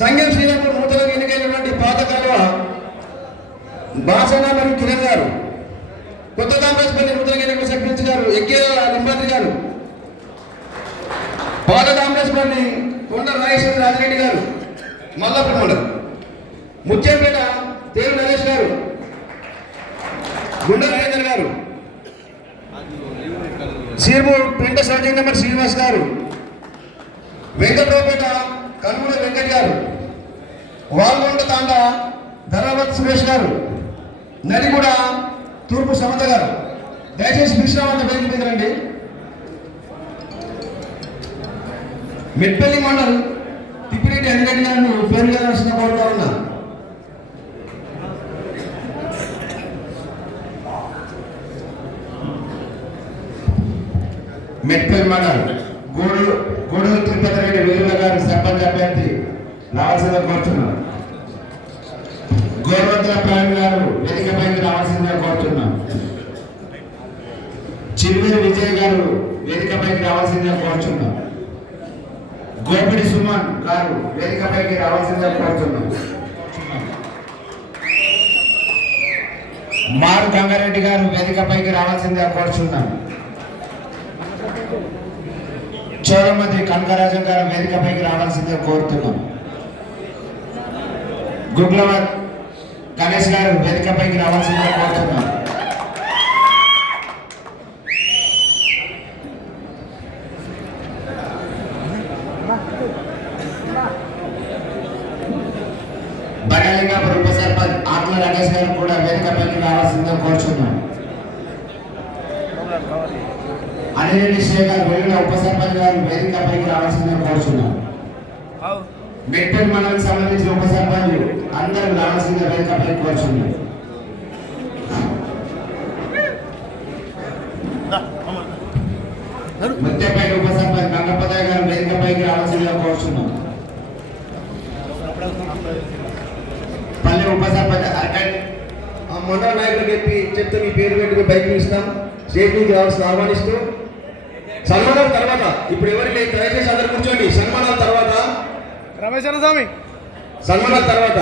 సంఘం శ్రీరాములు నూతనంగా ఎన్నికైనటువంటి పాత కాలువ బాసన మరియు కిరణ్ గారు, కొత్త దామరాజపల్లి నూతనంగా ఎన్నికల సర్పంచ్ గారు ఎక్కే లింబాద్రి గారు, పాత దామరాజపల్లి కొండ రాజేశ్వర రాజిరెడ్డి గారు మల్లాపూర్ మండలం, ముత్యంపేట తేరు నరేష్ గారు, గుండె రాజేందర్ గారు, సీర్మూర్ పెంట సర్జన్ నెంబర్ శ్రీనివాస్ గారు, వెంకటరావుపేట కనుమూల వెంకట్ గారు, వాల్గొండ తాండ ధరావత్ సురేష్ గారు, నడిగూడ తూర్పు సమత గారు. దయచేసి విశ్రామంత వేదిక మీద రండి. మెట్పల్లి మండల్ తిప్పిరెడ్డి అంజరెడ్డి గారిని పేరు చేయాల్సిన కోరుతా ఉన్నా. మెట్పల్లి మండల్ గూడూరు తిరుపతి రెడ్డి వెలుగుల గారు సర్పంచ్ అభ్యర్థి రావాల్సిందిగా కోరుతున్నాం. గోవర్ధన ప్రాణి గారు వేదికపైకి రావాల్సిందిగా కోరుతున్నాం. చిరువేరు విజయ్ గారు వేదికపైకి రావాల్సిందిగా కోరుతున్నాం. గోపిడి సుమన్ గారు వేదికపైకి రావాల్సిందిగా కోరుతున్నాం. మారు గంగారెడ్డి గారు వేదికపైకి రావాల్సిందిగా కోరుతున్నాం. చోరమంత్రి కనకరాజన్ గారు వేదికపైకి రావాల్సిందిగా కోరుతున్నాం. గుగ్లవత్ గణేష్ గారు వేదికపైకి రావాల్సిందిగా కోరుతున్నాం. బడలింగాపురం ఉప సర్పంచ్ ఆత్మ రమేష్ గారు కూడా వేదికపైకి రావాల్సిందిగా కోరుతున్నాం. అనిరెడ్డి శేఖర్ వెలుగుల ఉప సర్పంచ్ గారు వేదికపైకి రావాల్సిందిగా కోరుతున్నాం. మెట్పల్లి మండలికి సంబంధించిన ఉప సర్పంచ్ అందరూ రావాల్సిందిగా వేదికపైకి కోరుతున్నాం. ముత్యపేట ఉప సర్పంచ్ గంగపదయ్య గారు వేదికపైకి రావాల్సిందిగా కోరుతున్నాం. పల్లె ఉప సర్పంచ్ అరకట్ మండల నాయకులకు చెప్తే మీ పేరు పెట్టుకుని బైక్ ఇస్తాం. స్టేట్ నుంచి రావాల్సిన ఆహ్వానిస్తూ సన్మానాల తర్వాత ఇప్పుడు ఎవరికి లేదు, దయచేసి అందరు కూర్చోండి. సన్మానాల తర్వాత సన్మానాల తర్వాత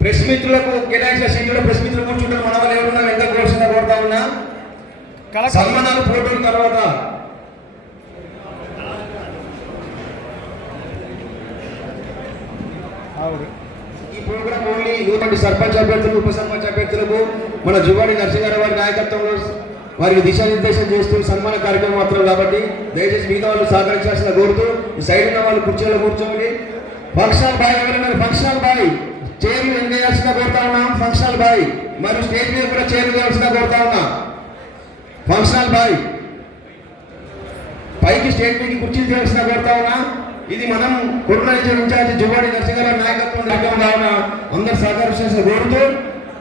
ప్రెస్ మిత్రులకు కేటాయించిన సీట్లో ప్రెస్ మిత్రులు కూర్చుంటారు. మన వాళ్ళు ఎవరున్నా ఎంత కోరుతున్నా కోరుతా ఉన్నా. సన్మానాలు ఫోటోల తర్వాత ఈ ప్రోగ్రామ్ ఓన్లీ ఇటువంటి సర్పంచ్ అభ్యర్థులు ఉప సర్పంచ్ అభ్యర్థులకు మన జువాడి నరసింహారావు వారి నాయకత్వంలో వారికి దిశానిర్దేశం చేస్తూ సన్మాన కార్యక్రమం మాత్రం కాబట్టి దయచేసి మిగతా వాళ్ళు సహకరించాల్సిన కోరుతూ ఈ సైడ్ ఉన్న వాళ్ళు కుర్చీలో కూర్చోండి. ఫంక్షనల్ బాయ్ ఎవరైనా ఫంక్షనల్ బాయ్ చైర్ చేయాల్సిన కోరుతా ఉన్నాం. ఫంక్షనల్ బాయ్ మరియు స్టేజ్ మీద కూడా చైర్ చేయాల్సిన కోరుతా ఉన్నాం. ఫంక్షనల్ బాయ్ పైకి స్టేజ్ మీదకి కుర్చీలు చేయాల్సిన కోరుతా ఉన్నా. ఇది మనం కరోనా ఇన్ఛార్జ్ జువాడి నరసింహారావు నాయకత్వం కావున అందరు సహకరించాల్సిన కోరుతూ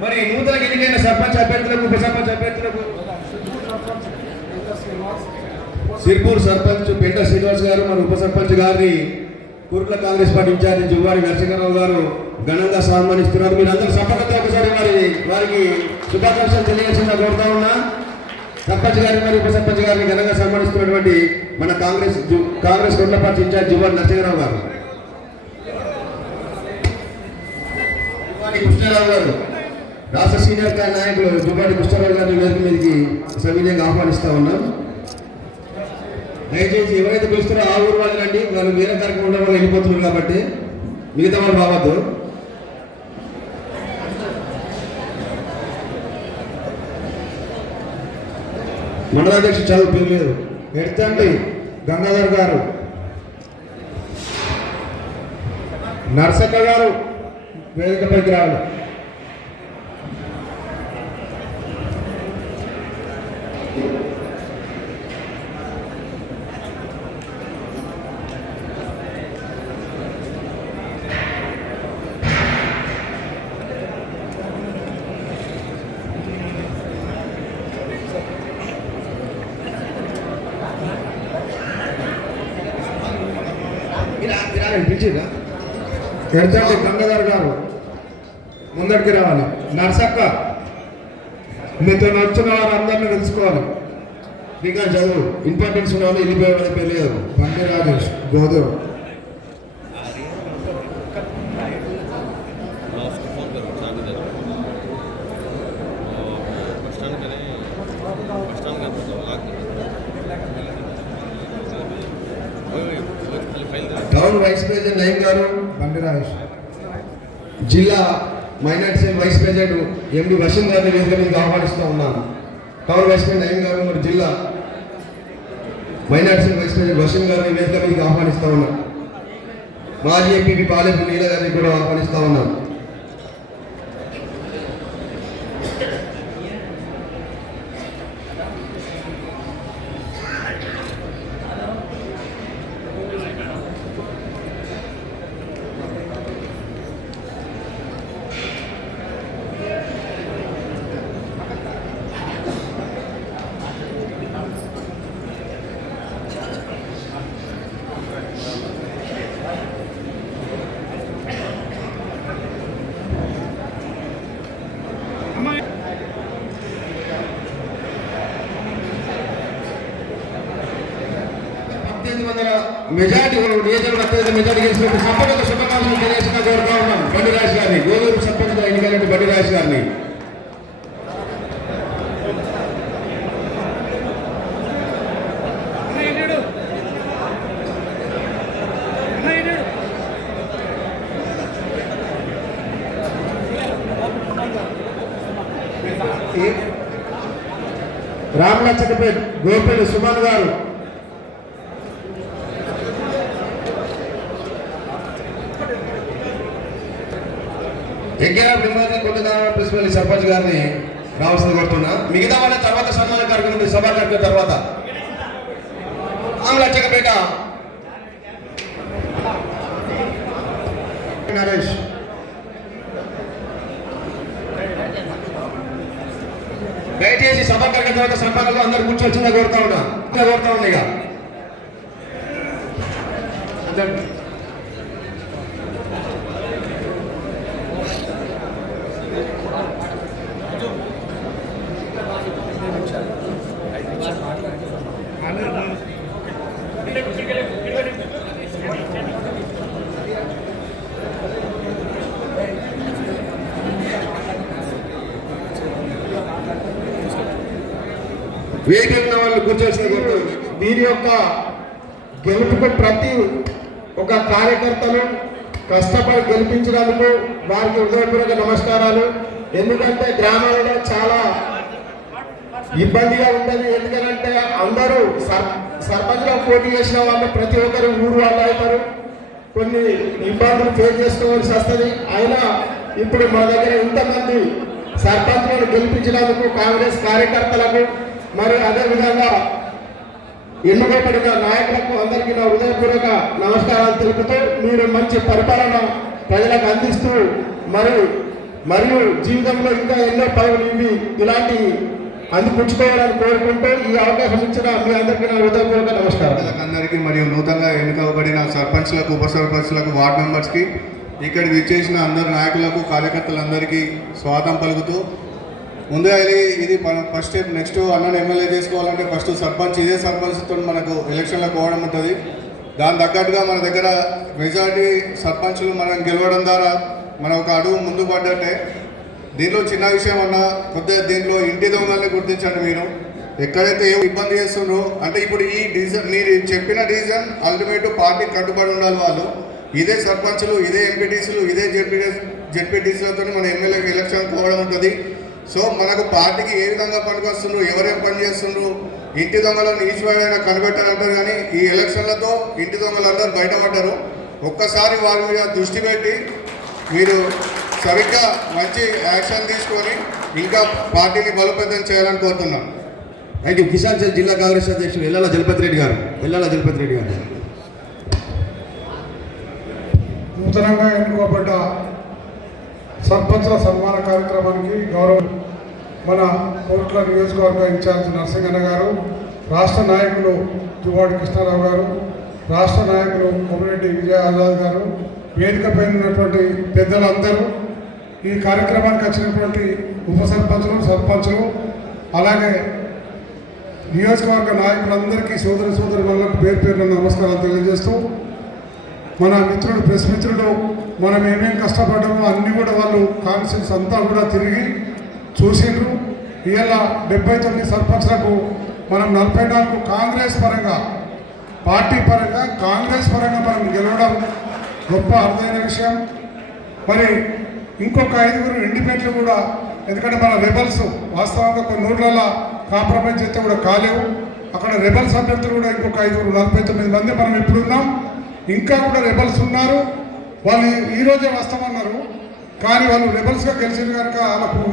మరి నూతన ఎన్నికైన సర్పంచ్ అభ్యర్థులకు ఉప సర్పంచ్ అభ్యర్థులకు సిర్పూర్ సర్పంచ్ పెంట శ్రీనివాస్ గారు మరి ఉప సర్పంచ్ గారిని కుర్ల కాంగ్రెస్ పార్టీ ఇన్ఛార్జి జువాడి నరసింహారావు గారు ఘనంగా సన్మానిస్తున్నారు. మీరు అందరూ సఫలత ఒకసారి వారికి శుభాకాంక్షలు తెలియాల్సిందిగా కోరుతా ఉన్నా. సర్పంచ్ గారిని మరి ఉప సర్పంచ్ గారిని ఘనంగా సన్మానిస్తున్నటువంటి మన కాంగ్రెస్ కుర్ల పార్టీ ఇన్ఛార్జ్ జువాడి నరసింహారావు గారు, కృష్ణారావు గారు రాష్ట్ర సీనియర్ నాయకులు జువాడి కృష్ణారావు గారిని వేదిక మీదకి సవినయంగా ఆహ్వానిస్తా ఉన్నాం. దయచేసి ఎవరైతే పిలుస్తారో ఆ ఊరు వాళ్ళు రండి. వాళ్ళు వేరే కార్యక్రమం ఉండడం వల్ల వెళ్ళిపోతున్నారు కాబట్టి మిగతా వాళ్ళు రావద్దు. మండలాధ్యక్షుడు చదువు పేరు లేదు. ఎడతండి గంగాధర్ గారు, నర్సక్క గారు వేదికపైకి రావాలి. పిలిచిరా ఎడతండి గంగాధర్ గారు ముందరికి రావాలి. నర్సక్క మీతో నచ్చిన వారు అందరినీ తెలుసుకోవాలి. ఇంకా చదువు ఇంపార్టెన్స్ ఉన్న వెళ్ళిపోయే వాళ్ళ పేరు లేదు. Pandi Rajesh Godavari town vice president Nayeem garu, Bandi Rajesh, జిల్లా minority cell vice president MD Waseem గారిని వేదిక మీదకి ఆహ్వానిస్తూ ఉన్నాను. Town vice president Nayeem garu మరి జిల్లా minority cell vice president Waseem గారిని వేదిక మీదకి ఆహ్వానిస్తూ ఉన్నాను. మాజీ ఎంపీ పాలెపు నీల గారిని కూడా ఆహ్వానిస్తూ ఉన్నాను. మెజార్టీ నియోజకవర్గ అత్యధిక మెజార్టీ గెలిచినట్టు సర్పంచ్ శుభాకాంక్షలు తెలియజేసిన కోరుతా ఉన్నాం. బండిరాజు గారిని, గోదూరు సర్పంచ్ ఎన్నికైనట్టు బండిరాజు గారిని. రామలచ్చకపేట గోపేడు సుమన్ గారు, ప్రిన్సిపల్ సర్పంచ్ గారిని రావాల్సింది కోరుతున్నా. మిగతా వాళ్ళ తర్వాత సన్మాన కార్యక్రమం సభా కార్యక్రమం తర్వాత లచ్చకపేట నరేష్, దయచేసి సభా కార్యక్రమం తర్వాత సన్మానాలు అందరూ కూర్చొచ్చిందా కోరుతా ఉన్నా ఇక వేదికగా వాళ్ళు కూర్చోవలసిన కోరుతుంది. దీని యొక్క గెలుపుకు ప్రతి ఒక కార్యకర్తను కష్టపడి గెలిపించినందుకు వారికి హృదయపూర్వక నమస్కారాలు. ఎందుకంటే గ్రామాలలో చాలా ఇబ్బందిగా ఉంటుంది. ఎందుకంటే అందరూ సర్పంచ్గా పోటీ చేసిన వాళ్ళు ప్రతి ఒక్కరు ఊరు వాళ్ళు అవుతారు, కొన్ని ఇబ్బందులు ఫేస్ చేసుకోవాల్సి వస్తుంది. అయినా ఇప్పుడు మన దగ్గర ఇంతమంది సర్పంచ్లను గెలిపించినందుకు కాంగ్రెస్ కార్యకర్తలకు మరి అదేవిధంగా ఎన్నుకోబడిన నాయకులకు అందరికీ నా హృదయపూర్వక నమస్కారాలు తెలుపుతూ మీరు మంచి పరిపాలన ప్రజలకు అందిస్తూ మరియు జీవితంలో ఇంకా ఎన్నో పదవులు ఇవి ఇలాంటి అందిపుచ్చుకోవాలని కోరుకుంటూ ఈ అవకాశం ఇచ్చిన మీ అందరికీ నా హృదయపూర్వక నమస్కారం. అందరికీ మరియు నూతనంగా ఎన్నికబడిన సర్పంచ్లకు, ఉప సర్పంచ్లకు, వార్డు మెంబర్స్కి, ఇక్కడ విచ్చేసిన అందరు నాయకులకు, కార్యకర్తలందరికీ స్వాగతం పలుకుతూ, ముందుగా ఇది ఫస్ట్ స్టెప్. నెక్స్ట్ అన్నను ఎమ్మెల్యే చేసుకోవాలంటే ఫస్ట్ సర్పంచ్, ఇదే సర్పంచ్తో మనకు ఎలక్షన్లకు పోవడం ఉంటుంది. దాని తగ్గట్టుగా మన దగ్గర మెజార్టీ సర్పంచ్లు మనం గెలవడం ద్వారా మనం ఒక అడుగు ముందు పడ్డట్టే. దీనిలో చిన్న విషయం అన్నా కొద్దిగా దీంట్లో ఇంటి దొంగల్ని గుర్తించండి. మీరు ఎక్కడైతే ఏం ఇబ్బంది చేస్తుండ్రో అంటే ఇప్పుడు ఈ డివిజన్ మీరు చెప్పిన డివిజన్ అల్టిమేట్ పార్టీ కట్టుబడి ఉండాలి. వాళ్ళు ఇదే సర్పంచ్లు, ఇదే ఎంపీటీసీలు, ఇదే జెడ్పీటీసీలతో మన ఎమ్మెల్యే ఎలక్షన్ పోవడం ఉంటుంది. సో మనకు పార్టీకి ఏ విధంగా పనికొస్తుండ్రు, ఎవరేం పని చేస్తుండ్రు, ఇంటి దొంగలను ఈశ్వరైనా కనిపెట్టారంటారు. కానీ ఈ ఎలక్షన్లతో ఇంటి దొంగలందరూ బయటపడ్డారు. ఒక్కసారి వారి మీద దృష్టి పెట్టి మీరు సరిగ్గా మంచి యాక్షన్ తీసుకొని ఇంకా పార్టీని బలోపేతం చేయాలని కోరుతున్నాం. Thank you. కిసాన్ సెల్ జిల్లా కాంగ్రెస్ అధ్యక్షులు ఎల్లాల జలపతి రెడ్డి గారు. నూతనంగా ఎన్నుకోబడ్డ సర్పంచ్ల సన్మాన కార్యక్రమానికి గౌరవం మన కోట్ల నియోజకవర్గ ఇన్ఛార్జ్ నరసింగన్న గారు, రాష్ట్ర నాయకులు దువ్వాడి కృష్ణారావు గారు, రాష్ట్ర నాయకులు కొమ్మిరెడ్డి విజయ ఆజాద్ గారు, వేదికపై ఉన్నటువంటి పెద్దలందరూ, ఈ కార్యక్రమానికి వచ్చినటువంటి ఉప సర్పంచులు, సర్పంచులు, అలాగే నియోజకవర్గ నాయకులందరికీ సోదరి వాళ్ళకు పేరున నమస్కారాలు తెలియజేస్తూ, మన మిత్రుడు ప్రెస్ మిత్రుడు మనం ఏమేమి కష్టపడ్డామో అన్నీ కూడా వాళ్ళు కాన్స్టిట్యూన్స్ అంతా కూడా తిరిగి చూసిండ్రు. ఇవాళ 79 సర్పంచ్లకు మనం 44 కాంగ్రెస్ పరంగా పార్టీ పరంగా కాంగ్రెస్ పరంగా మనం గెలవడం గొప్ప అరుదైన విషయం. మరి ఇంకొక 5 ఇండిపెండెంట్లు కూడా, ఎందుకంటే మన రెబల్స్ వాస్తవంగా కొన్ని ఊర్లలో కాంప్రమైజ్ చేస్తే కూడా కాలేవు. అక్కడ రెబల్స్ అభ్యర్థులు కూడా ఇంకొక 49 మంది మనం ఇప్పుడు ఉన్నాం. ఇంకా కూడా రెబల్స్ ఉన్నారు. వాళ్ళు ఈరోజే వస్తామన్నారు, కానీ వాళ్ళు రెబల్స్గా గెలిచిన కనుక వాళ్ళకు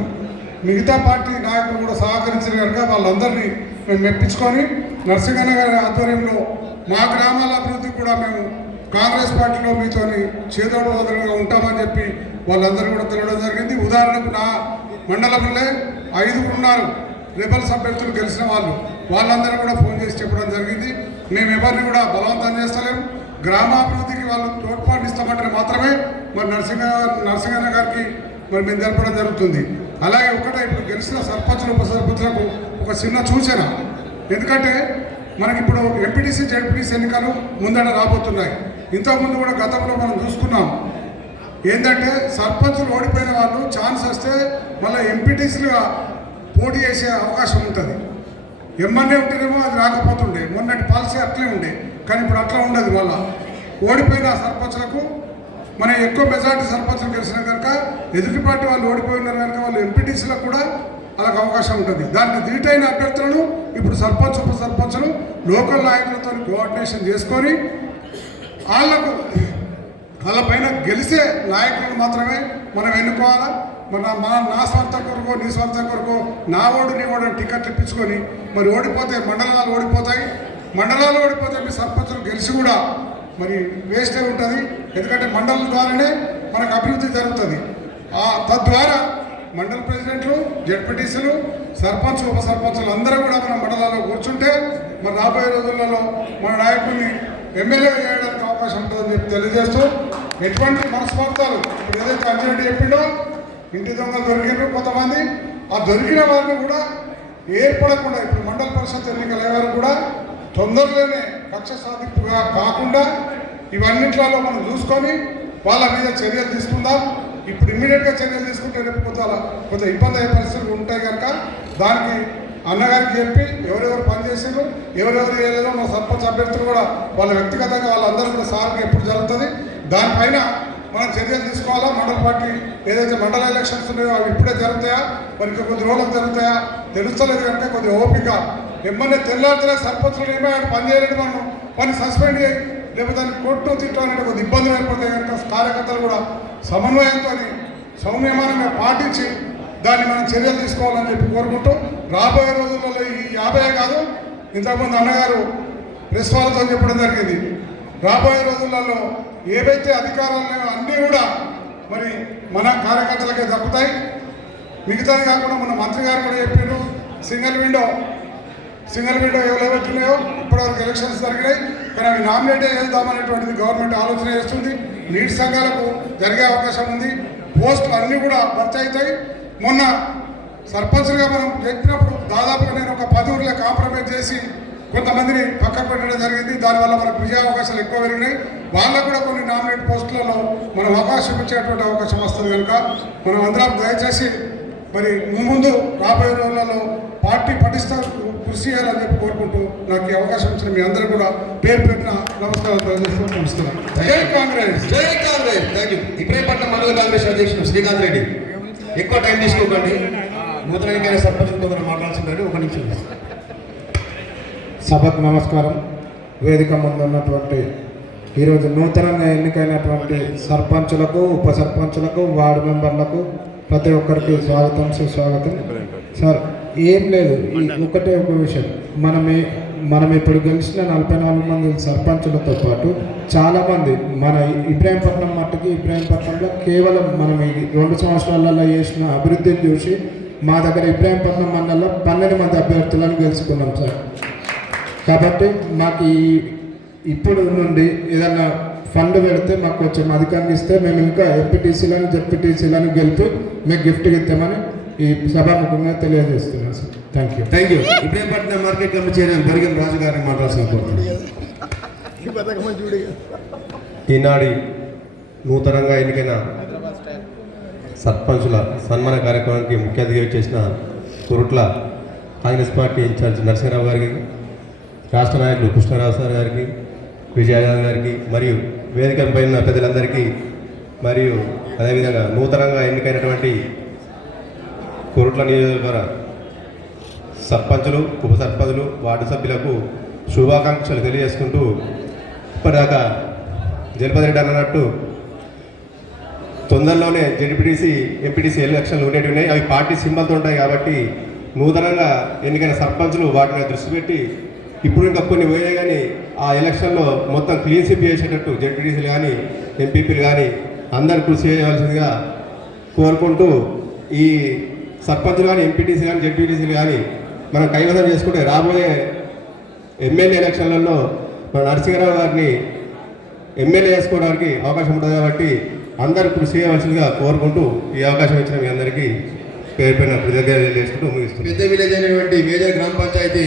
మిగతా పార్టీ నాయకులు కూడా సహకరించిన కనుక వాళ్ళందరినీ మేము మెప్పించుకొని నరసింహన్న గారి ఆధ్వర్యంలో మా గ్రామాల అభివృద్ధి కూడా మేము కాంగ్రెస్ పార్టీలో మీతోని చేదోడు వదలుగా ఉంటామని చెప్పి వాళ్ళందరూ కూడా తెలియడం జరిగింది. ఉదాహరణకు నా మండలంలో 5 ఉన్నారు రెబల్స్ అభ్యర్థులు గెలిచిన వాళ్ళందరూ కూడా ఫోన్ చేసి చెప్పడం జరిగింది. మేము ఎవరిని కూడా బలవంతం చేస్తలేము. గ్రామాభివృద్ధికి వాళ్ళు తోడ్పాటు ఇస్తామంటే మాత్రమే మరి నరసింహన్న గారికి మరి మేము తెలపడం జరుగుతుంది. అలాగే ఇప్పుడు గెలిచిన సర్పంచులు ఉప సర్పంచులకు ఒక చిన్న సూచన. ఎందుకంటే మనకి ఇప్పుడు ఎంపీటీసీ జెడ్పీటీసీ ఎన్నికలు ముందట రాబోతున్నాయి. ఇంతకుముందు కూడా గతంలో మనం చూసుకున్నాం. ఏంటంటే సర్పంచులు ఓడిపోయిన వాళ్ళు ఛాన్స్ వస్తే మళ్ళీ ఎంపీటీసీలుగా పోటీ చేసే అవకాశం ఉంటుంది. ఎమ్మెల్యే ఉంటేనేమో అది రాకపోతుండే, మొన్నటి పాలసీ అట్లే ఉండే. కానీ ఇప్పుడు అట్లా ఉండదు. వాళ్ళ ఓడిపోయిన సర్పంచులకు మన ఎక్కువ మెజార్టీ సర్పంచులు గెలిచిన కనుక ఎదుటి పార్టీ వాళ్ళు ఓడిపోయినారు కనుక వాళ్ళు ఎంపీటీసీలకు కూడా అలాగ అవకాశం ఉంటుంది. దానికి ధీటైన అభ్యర్థులను ఇప్పుడు సర్పంచ్ ఉప సర్పంచులు లోకల్ నాయకులతో కోఆర్డినేషన్ చేసుకొని వాళ్ళపైన గెలిచే నాయకులను మాత్రమే మనం ఎన్నుకోవాలా. నా స్వార్థం కొరకు నీ స్వార్థం కొరకు నా ఓడు నీ ఓడు టికెట్లు ఇప్పించుకొని మరి ఓడిపోతే మండలాలు ఓడిపోతాయి. మండలాలు ఓడిపోతే మీ సర్పంచులు గెలిచి కూడా మరి వేస్టే ఉంటుంది. ఎందుకంటే మండలం ద్వారానే మనకు అభివృద్ధి జరుగుతుంది. తద్వారా మండల ప్రెసిడెంట్లు, జెడ్పీటీసీలు, సర్పంచ్ ఉప సర్పంచులు అందరూ కూడా మన మండలాల్లో కూర్చుంటే మరి రాబోయే రోజులలో మన నాయకుడిని ఎమ్మెల్యే చేయడానికి అవకాశం ఉంటుందని చెప్పి తెలియజేస్తూ, ఎటువంటి మనస్పార్థాలు ఇప్పుడు ఏదైతే అంజరెడ్డి చెప్పిండో ఇంటి దొంగలు దొరికినారు కొంతమంది, ఆ దొరికిన వారిని కూడా ఏర్పడకుండా ఇప్పుడు మండల పరిషత్ ఎన్నికలు అయ్యేవారు కూడా తొందరలోనే కక్ష సాధింపుగా కాకుండా ఇవన్నిట్లలో మనం చూసుకొని వాళ్ళ మీద చర్యలు తీసుకుందాం. ఇప్పుడు ఇమ్మీడియట్గా చర్యలు తీసుకుంటే రేపు కొంత ఇబ్బంది అయ్యే పరిస్థితులు ఉంటాయి కనుక దానికి అన్నగారికి చెప్పి ఎవరెవరు పనిచేసారు ఎవరెవరు చేయలేదో మా సర్పంచ్ అభ్యర్థులు కూడా వాళ్ళ వ్యక్తిగతంగా వాళ్ళందరూ కూడా సార్కి ఎప్పుడు జరుగుతుంది దానిపైన మనం చర్యలు తీసుకోవాలా. మండల పార్టీ ఏదైతే మండల ఎలక్షన్స్ ఉన్నాయో అవి ఇప్పుడే జరుగుతాయా మరి ఇంకా కొద్ది రోజులకు జరుగుతాయా తెలుస్తలేదు కనుక కొద్ది ఓపిక ఎమ్మెల్యే తెల్లారితే సర్పంచులు ఏమో పని చేయలేదు మనం పని సస్పెండ్ చేయి లేకపోతే దాన్ని కొట్టు తిట్టాలంటే కొద్ది ఇబ్బందులు ఏర్పడతాయి కనుక కార్యకర్తలు కూడా సమన్వయంతో సౌమ్యమానంగా పాటించి దాన్ని మనం చర్యలు తీసుకోవాలని చెప్పి కోరుకుంటూ రాబోయే రోజులలో ఈ 50 కాదు ఇంతకుముందు అన్నగారు ప్రెస్ వాళ్ళతో చెప్పడం జరిగింది. రాబోయే రోజులలో ఏవైతే అధికారాలు లేవో అన్నీ కూడా మరి మన కార్యకర్తలకే దక్కుతాయి. మిగతాది కాకుండా మన మంత్రి గారు కూడా చెప్పారు సింగిల్ విండో ఎవరెవరున్నాయో ఇప్పటివరకు ఎలక్షన్స్ జరిగినాయి కానీ అవి నామినేట్ చేద్దామనేటువంటిది గవర్నమెంట్ ఆలోచన చేస్తుంది. నీటి సంఘాలకు జరిగే అవకాశం ఉంది. పోస్టులు అన్నీ కూడా భర్తీ అవుతాయి. మొన్న సర్పంచ్గా మనం చెప్పినప్పుడు దాదాపుగా నేను ఒక 10 ఊర్లో కాంప్రమైజ్ చేసి కొంతమందిని పక్కకు పెట్టడం జరిగింది. దానివల్ల మనకు విజయ అవకాశాలు ఎక్కువ పెరిగినాయి. వాళ్ళకు కూడా కొన్ని నామినేట్ పోస్టులలో మనం అవకాశం ఇచ్చేటువంటి అవకాశం వస్తుంది కనుక మనం అందరం దయచేసి మరి ముందు రాబోయే రోజులలో పార్టీ పటిష్ట కృషి చేయాలని చెప్పి కోరుకుంటూ నాకు ఈ అవకాశం ఇచ్చిన మీ అందరూ కూడా పేరు పెట్టిన నమస్కారాలు తెలియజేస్తూ నమస్కారం. జై కాంగ్రెస్. జై కాంగ్రెస్. Thank you. ఇబ్రహీంపట్నం మండల కాంగ్రెస్ అధ్యక్షుడు శ్రీకాంత్ రెడ్డి. ఎక్కువ టైం తీసుకోకండి. నూతన ఎన్నికైన సర్పంచ్ కొందరు మాట్లాడుతుంటారు. ఒక నిమిషం. సభకు నమస్కారం. వేదిక ముందు ఉన్నటువంటి ఈరోజు నూతనంగా ఎన్నికైనటువంటి సర్పంచులకు ఉప సర్పంచులకు వార్డు మెంబర్లకు ప్రతి ఒక్కరికి స్వాగతం సుస్వాగతం. సార్ ఏం లేదు, ఒకటే ఒక విషయం, మనం ఇప్పుడు గెలిచిన 44 మంది సర్పంచులతో పాటు చాలామంది మన ఇబ్రహీంపట్నం మట్టుకి ఇబ్రహీంపట్నంలో కేవలం మనం ఈ 2 సంవత్సరాలలో చేసిన అభివృద్ధిని చూసి మా దగ్గర ఇబ్రహీంపట్నం మండలంలో 12 మంది అభ్యర్థులను గెలుచుకున్నాం సార్. కాబట్టి మాకు ఇప్పుడు నుండి ఏదైనా ఫండ్ పెడితే మాకు కొంచెం అధికారంగా ఇస్తే మేము ఇంకా ఎంపీటీసీలను జెడ్పీటీసీలను గెలిపి మీకు గిఫ్ట్గా ఇస్తామని ఈ సభాముఖంగా తెలియజేస్తున్నాను సార్. Thank you. Ibrahimpatnam market committee chairman Barigam Raju గారిని మాట్లాడాల్సిన ఈనాడు నూతనంగా ఎన్నికైన సర్పంచుల సన్మాన కార్యక్రమానికి ముఖ్య అతిథిగా చేసిన కురుట్ల కాంగ్రెస్ పార్టీ ఇన్ఛార్జ్ నరసింహరావు గారికి, రాష్ట్ర నాయకులు కృష్ణారావు సార్ గారికి, విజయనాథ్ గారికి మరియు వేదిక పైన పెద్దలందరికీ మరియు అదేవిధంగా నూతనంగా ఎన్నికైనటువంటి కోరుట్ల నియోజకవర్గ సర్పంచులు, ఉప సర్పంచులు, వార్డు సభ్యులకు శుభాకాంక్షలు తెలియజేసుకుంటూ ఇప్పటిదాకా జలపతి రెడ్డి అన్నట్టు తొందరలోనే జెడ్పీటీసీ, ఎంపీటీసీ ఎలక్షన్లు ఉండేవి ఉన్నాయి. అవి పార్టీ సింబల్తో ఉంటాయి కాబట్టి నూతనంగా ఎన్నికైన సర్పంచులు వాటి మీద దృష్టి పెట్టి ఇప్పుడు ఇంకా కొన్ని పోయాయి కానీ ఆ ఎలక్షన్లో మొత్తం క్లీన్ స్వీప్ చేసేటట్టు జెడ్పీటీసీలు కానీ ఎంపీపీలు కానీ అందరు కృషి చేయవలసిందిగా కోరుకుంటూ ఈ సర్పంచులు కానీ ఎంపీటీసీ కానీ జెడ్పీటీసీలు కానీ మనం కైవసం చేసుకుంటే రాబోయే ఎమ్మెల్యే ఎలక్షన్లలో మన నరసింహారావు గారిని ఎమ్మెల్యే చేసుకోవడానికి అవకాశం ఉంటుంది కాబట్టి అందరూ కృషి చేయవలసిందిగా కోరుకుంటూ ఈ అవకాశం ఇచ్చిన మీ అందరికీ పేరు పైన కృతజ్ఞతలు తెలియజేసుకుంటూ ముగిస్తుంది. పెద్ద విలేజ్ అయినటువంటి మేజర్ గ్రామ పంచాయతీ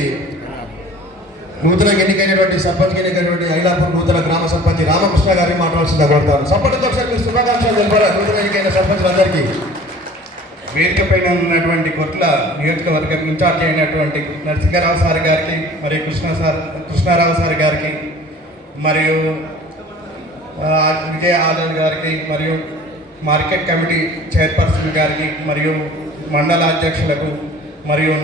నూతనంగా ఎన్నికైనటువంటి సర్పంచ్కి ఎన్నికైనటువంటి ఐలాపూర్ నూతన గ్రామ సర్పంచ్ రామకృష్ణ గారిని మాట్లాడాల్సిందిగా కోరుతాను. సర్పంచ్ ఒకసారి మీరు శుభాకాంక్షలు తెలిపారా నూతన ఎన్నికైన సర్పంచులందరికీ? వేదిక పైన ఉన్నటువంటి కొట్ల నియోజకవర్గం ఇన్ఛార్జ్ అయినటువంటి నరసింహారావు సార్ గారికి మరియు కృష్ణారావు సార్ గారికి మరియు విజయ ఆజాద్ గారికి మరియు మార్కెట్ కమిటీ చైర్పర్సన్ గారికి మరియు మండల అధ్యక్షులకు మరియు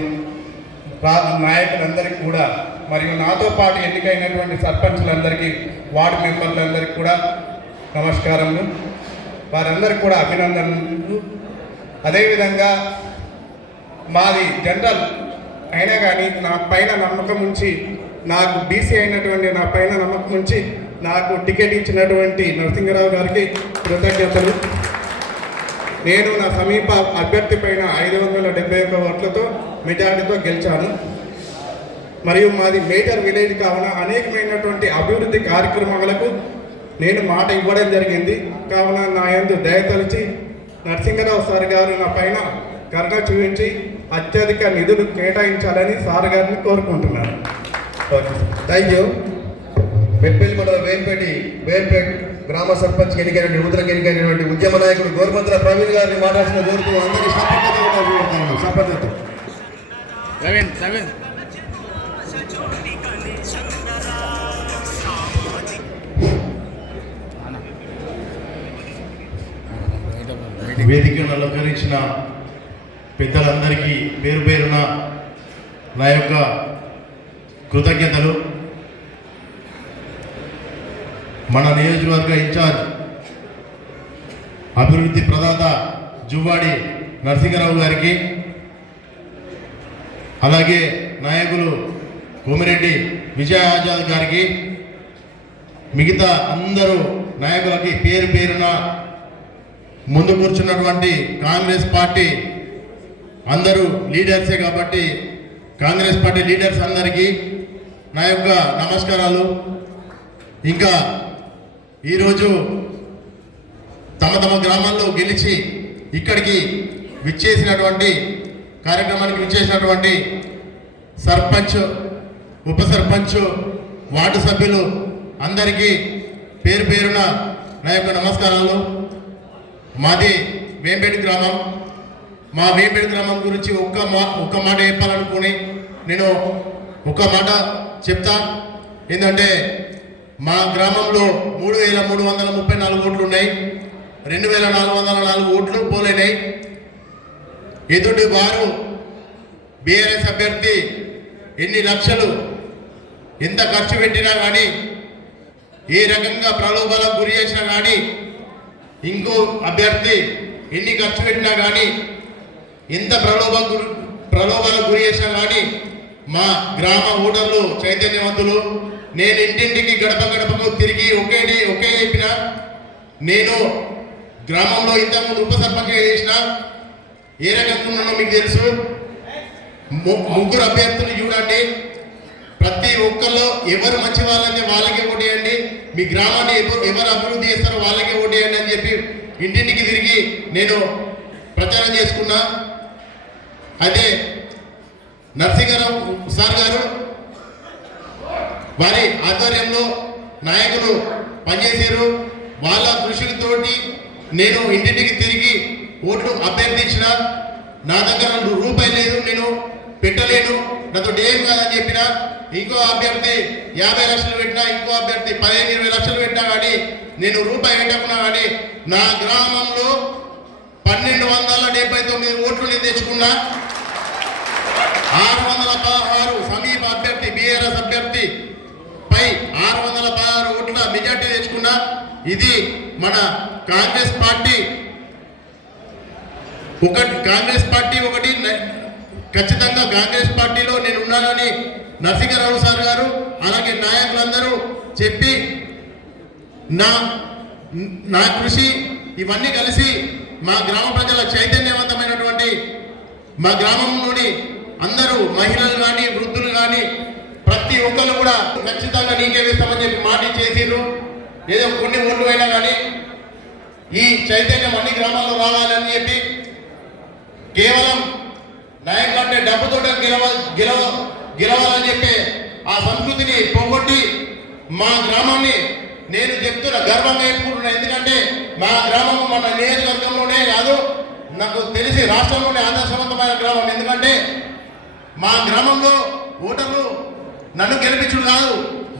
నాయకులందరికీ కూడా మరియు నాతో పాటు ఎన్నికైనటువంటి సర్పంచులందరికీ, వార్డు మెంబర్లందరికీ కూడా నమస్కారములు. వారందరికీ కూడా అభినందనలు. అదేవిధంగా మాది జనరల్ అయినా కానీ నా పైన నమ్మకం ఉంచి, నాకు బీసీ అయినటువంటి నా పైన నమ్మకం ఉంచి నాకు టికెట్ ఇచ్చినటువంటి నరసింహారావు గారికి కృతజ్ఞతలు. నేను నా సమీప అభ్యర్థి పైన 571 ఓట్లతో మెజారిటీతో గెలిచాను. మరియు మాది మేజర్ విలేజ్ కావున అనేకమైనటువంటి అభివృద్ధి కార్యక్రమాలకు నేను మాట ఇవ్వడం జరిగింది. కావున నా యందు దయతలిచి నరసింహారావు సార్ గారు నా పైన కరుణ చూపించి అత్యధిక నిధులు కేటాయించాలని సార్ గారిని కోరుకుంటున్నాను. Okay, thank you. మెట్పల్లి మండలం వేంపేట్ గ్రామ సర్పంచ్ ఎన్నికైన నూతనంగా ఎన్నికైనటువంటి ఉద్యమ నాయకుడు గోరుమంతుల ప్రవీణ్ గారిని మాట్లాడుతున్న కోరుతూ అందరినీ సర్పంచ్ వేదికను అలంకరించిన పెద్దలందరికీ పేరు పేరున నా యొక్క కృతజ్ఞతలు. మన నియోజకవర్గ ఇన్ఛార్జ్ అభివృద్ధి ప్రదాత జువ్వాడి నరసింహారావు గారికి, అలాగే నాయకులు కోమిరెడ్డి విజయ ఆజాద్ గారికి, మిగతా అందరూ నాయకులకి పేరు పేరున ముందు కూర్చున్నటువంటి కాంగ్రెస్ పార్టీ అందరూ లీడర్సే కాబట్టి కాంగ్రెస్ పార్టీ లీడర్స్ అందరికీ నా యొక్క నమస్కారాలు. ఇంకా ఈరోజు తమ తమ గ్రామాల్లో గెలిచి ఇక్కడికి విచ్చేసినటువంటి కార్యక్రమానికి విచ్చేసినటువంటి సర్పంచ్, ఉప సర్పంచ్, వార్డు సభ్యులు అందరికీ పేరు పేరున నా యొక్క నమస్కారాలు. మాది వేంపేట గ్రామం. మా వేంపేట గ్రామం గురించి ఒక్క మాట చెప్పాలనుకుని నేను ఒక మాట చెప్తా. ఏంటంటే మా గ్రామంలో 3,334 ఓట్లు ఉన్నాయి. 2,404 ఓట్లు పోలేనాయి. ఎదుటి వారు బీఆర్ఎస్ అభ్యర్థి ఎన్ని లక్షలు ఎంత ఖర్చు పెట్టినా కానీ, ఏ రకంగా ప్రలోభాలకు గురి చేసినా కానీ, ఇంకో అభ్యర్థి ఎన్ని ఖర్చు పెట్టినా కానీ, ఎంత ప్రలోభాలకు గురి చేసినా కానీ మా గ్రామ ఓటర్లు చైతన్యవంతులు. నేను ఇంటింటికి గడప గడపకు తిరిగి ఒకే చెప్పిన, నేను గ్రామంలో ఇంతకుముందు ఉప సర్పంచ్ చేసిన ఏ రకంగా ఉన్నానో మీకు తెలుసు. ముగ్గురు అభ్యర్థులు చూడండి, ప్రతి ఒక్కళ్ళు ఎవరు మంచి వాళ్ళంటే వాళ్ళకే ఓటేయండి, మీ గ్రామాన్ని ఎవరు అభివృద్ధి చేస్తారో వాళ్ళకే ఓటేయండి అని చెప్పి ఇంటింటికి తిరిగి నేను ప్రచారం చేసుకున్నా. అయితే నరసింహారావు సార్ గారు వారి ఆధ్వర్యంలో నాయకులు పనిచేశారు. వాళ్ళ కృషితోటి నేను ఇంటింటికి తిరిగి ఓట్లు అభ్యర్థించిన. నా దగ్గర రూపాయి లేదు, నేను పెట్టలేను. నాతో ఏం కాదని చెప్పినా, ఇంకో అభ్యర్థి 50 లక్షలు పెట్టినా, ఇంకో అభ్యర్థి 15-20 లక్షలు పెట్టినా కానీ నేను రూపాయి పెట్టకున్నా కానీ నా గ్రామంలో 1279 ఓట్లు నేను తెచ్చుకున్నా. 616 సమీప అభ్యర్థి బీఆర్ఎస్ అభ్యర్థి పై 616 ఓట్ల మెజార్టీ తెచ్చుకున్నా. ఇది మన కాంగ్రెస్ పార్టీ ఒకటి ఖచ్చితంగా కాంగ్రెస్ పార్టీలో నేను ఉన్నానని నరసింహారావు సార్ గారు అలాగే నాయకులందరూ చెప్పి నా కృషి ఇవన్నీ కలిసి మా గ్రామ ప్రజల చైతన్యవంతమైనటువంటి మా గ్రామంలోని అందరూ మహిళలు కానీ వృద్ధులు కానీ ప్రతి ఒక్కరు కూడా ఖచ్చితంగా నీకే వేస్తామని చెప్పి మాట చేసిర్రు. ఏదో కొన్ని ఓట్లు అయినా కానీ ఈ చైతన్యం అన్ని గ్రామాల్లో రావాలని చెప్పి కేవలం నాయకులు అంటే డబ్బుతో గెలవాలని చెప్పి ఆ సంస్కృతిని పోగొట్టి మా గ్రామాన్ని నేను చెప్తున్నా, గర్వంగా చెప్పుకుంటున్నా. ఎందుకంటే మా గ్రామం మన నియోజకవర్గంలోనే కాదు, నాకు తెలిసి రాష్ట్రంలోనే ఆదర్శవంతమైన గ్రామం. ఎందుకంటే మా గ్రామంలో ఓటర్లు నన్ను గెలిపించుడు కాదు,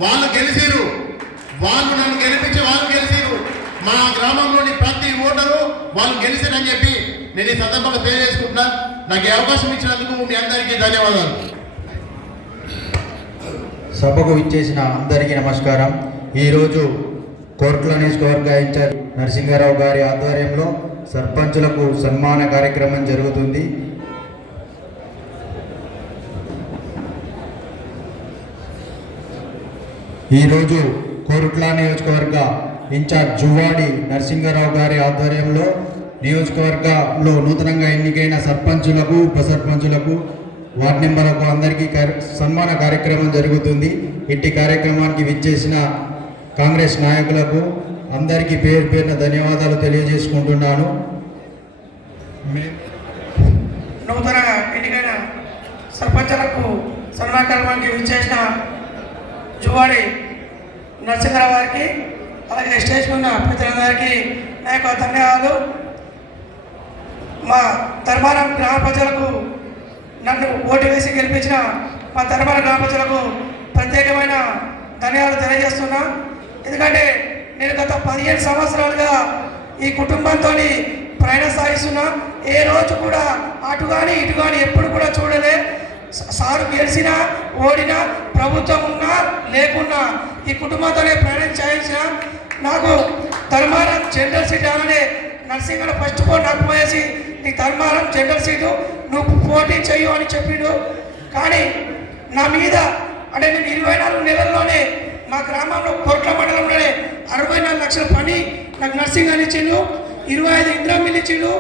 వాళ్ళు గెలిచిరు. వాళ్ళు నన్ను గెలిపించి వాళ్ళు గెలిచిరు. మా గ్రామంలోని ప్రతి ఓటరు వాళ్ళు గెలిచిరని చెప్పి నేను ఈ సందర్భంగా తెలియజేసుకుంటున్నా. నాకు ఈ అవకాశం ఇచ్చినందుకు మీ అందరికీ ధన్యవాదాలు. సభకు విచ్చేసిన అందరికీ నమస్కారం. ఈరోజు కోర్టుల నియోజకవర్గ ఇన్ఛార్జ్ నరసింహారావు గారి ఆధ్వర్యంలో సర్పంచులకు సన్మాన కార్యక్రమం జరుగుతుంది. ఈరోజు కోరుట్ల నియోజకవర్గ ఇన్ఛార్జ్ జువ్వాడి నరసింహారావు గారి ఆధ్వర్యంలో నియోజకవర్గంలో నూతనంగా ఎన్నికైన సర్పంచులకు ఉప సర్పంచులకు వార్డు మెంబర్లకు అందరికీ సన్మాన కార్యక్రమం జరుగుతుంది. ఇట్టి కార్యక్రమానికి విచ్చేసిన కాంగ్రెస్ నాయకులకు అందరికీ పేరు పేరున ధన్యవాదాలు తెలియజేసుకుంటున్నాను. నూతనంగా ఎన్నికైన సర్పంచులకు సన్మాన కార్యక్రమానికి విచ్చేసిన జువ్వాడి నరసింహారావు గారికి అలాగే స్టేజ్ ఉన్న ప్రజలందరికీ నా యొక్క ధన్యవాదాలు. మా ధర్మారం గ్రామ ప్రజలకు నన్ను ఓటు వేసి గెలిపించిన మా ధర్మారం గ్రామ ప్రజలకు ప్రత్యేకమైన ధన్యవాదాలు తెలియజేస్తున్నా. ఎందుకంటే నేను గత 15 సంవత్సరాలుగా ఈ కుటుంబంతో ప్రయాణం సాగిస్తున్నా. ఏ రోజు కూడా అటు కానీ ఇటు కానీ ఎప్పుడు కూడా చూడలే. సారు గెలిచినా ఓడినా ప్రభుత్వం ఉన్నా లేకున్నా ఈ కుటుంబంతోనే ప్రయాణం చేయించిన. నాకు ధర్మారం జనరల్ సీట్ అలానే నర్సింగ్లో ఫస్ట్ పోటీ నాకు పోయేసి నీ ధర్మారం జనరల్ సీటు నువ్వు పోటీ చెయ్యు అని చెప్పిండు. కానీ నా మీద అంటే నేను 24 నెలల్లోనే మా గ్రామంలో కోట్ల మండలంలోనే 64 లక్షల పని నాకు నర్సింగ్ అని ఇచ్చిండు. 25 ఇందిరా మిల్లు ఇచ్చిండు.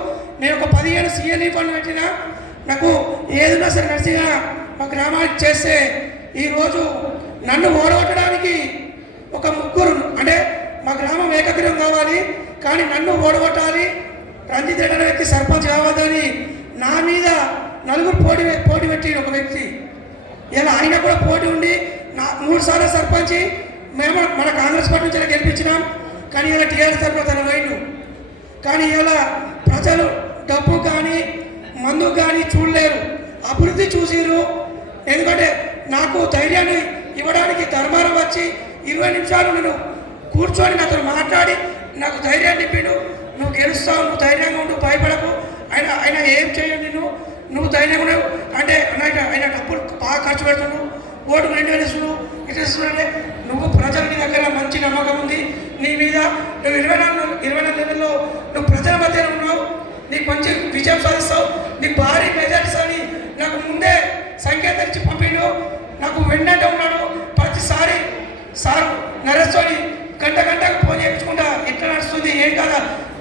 నేను ఒక 15 సిఎల్ఈ పనులు పెట్టిన. నాకు ఏదైనా సరే నర్సింగ్ మా గ్రామానికి చేస్తే ఈరోజు నన్ను ఓడగొట్టడానికి ఒక ముగ్గురు అంటే మా గ్రామం ఏకగ్రీవం కావాలి, కానీ నన్ను ఓడగొట్టాలి, రంజిత్ రెడ్డి అనే వ్యక్తి సర్పంచ్ కావద్దని నా మీద 4 పోటీ పెట్టి ఒక వ్యక్తి. ఇలా ఆయన కూడా పోటీ ఉండి 3 సార్లు సర్పంచ్ మేము మన కాంగ్రెస్ పార్టీ నుంచి గెలిపించినాం. కానీ ఇలా టీఆర్ఎస్ తరఫున తన వైను. కానీ ఇలా ప్రజలు డబ్బు కానీ మందు కానీ చూడలేరు, అభివృద్ధి చూసిరు. ఎందుకంటే నాకు ధైర్యాన్ని ఇవ్వడానికి ధర్మారం వచ్చి 20 నిమిషాలు నేను కూర్చొని నాతో మాట్లాడి నాకు ధైర్యాన్ని ఇప్పిండు. నువ్వు గెలుస్తావు, నువ్వు ధైర్యంగా ఉండు, భయపడకు, ఆయన ఏం చేయను, నువ్వు ధైర్యంగా ఉండవు అంటే ఆయన డబ్బులు బాగా ఖర్చు పెడుతున్నావు, ఓటుకు 2000 ఇస్తున్నావు, ఇట్లా ఇస్తున్నాడే. నువ్వు ప్రజల నీ దగ్గర మంచి నమ్మకం ఉంది నీ మీద. నువ్వు 24 నెలల్లో నువ్వు ప్రజల మధ్య ఉన్నావు, నీకు మంచి విజయం సాధిస్తావు, నీకు భారీ మెజార్టీస్ అని నాకు ముందే సంకేతం ఇచ్చి పంపిండు. నాకు వెంటనే ఉన్నాడు. ప్రతిసారి సార్ నరేశ్వరి గంటకు ఫోన్ చేయించుకుంటా ఎట్లా నడుస్తుంది ఏం కాదా,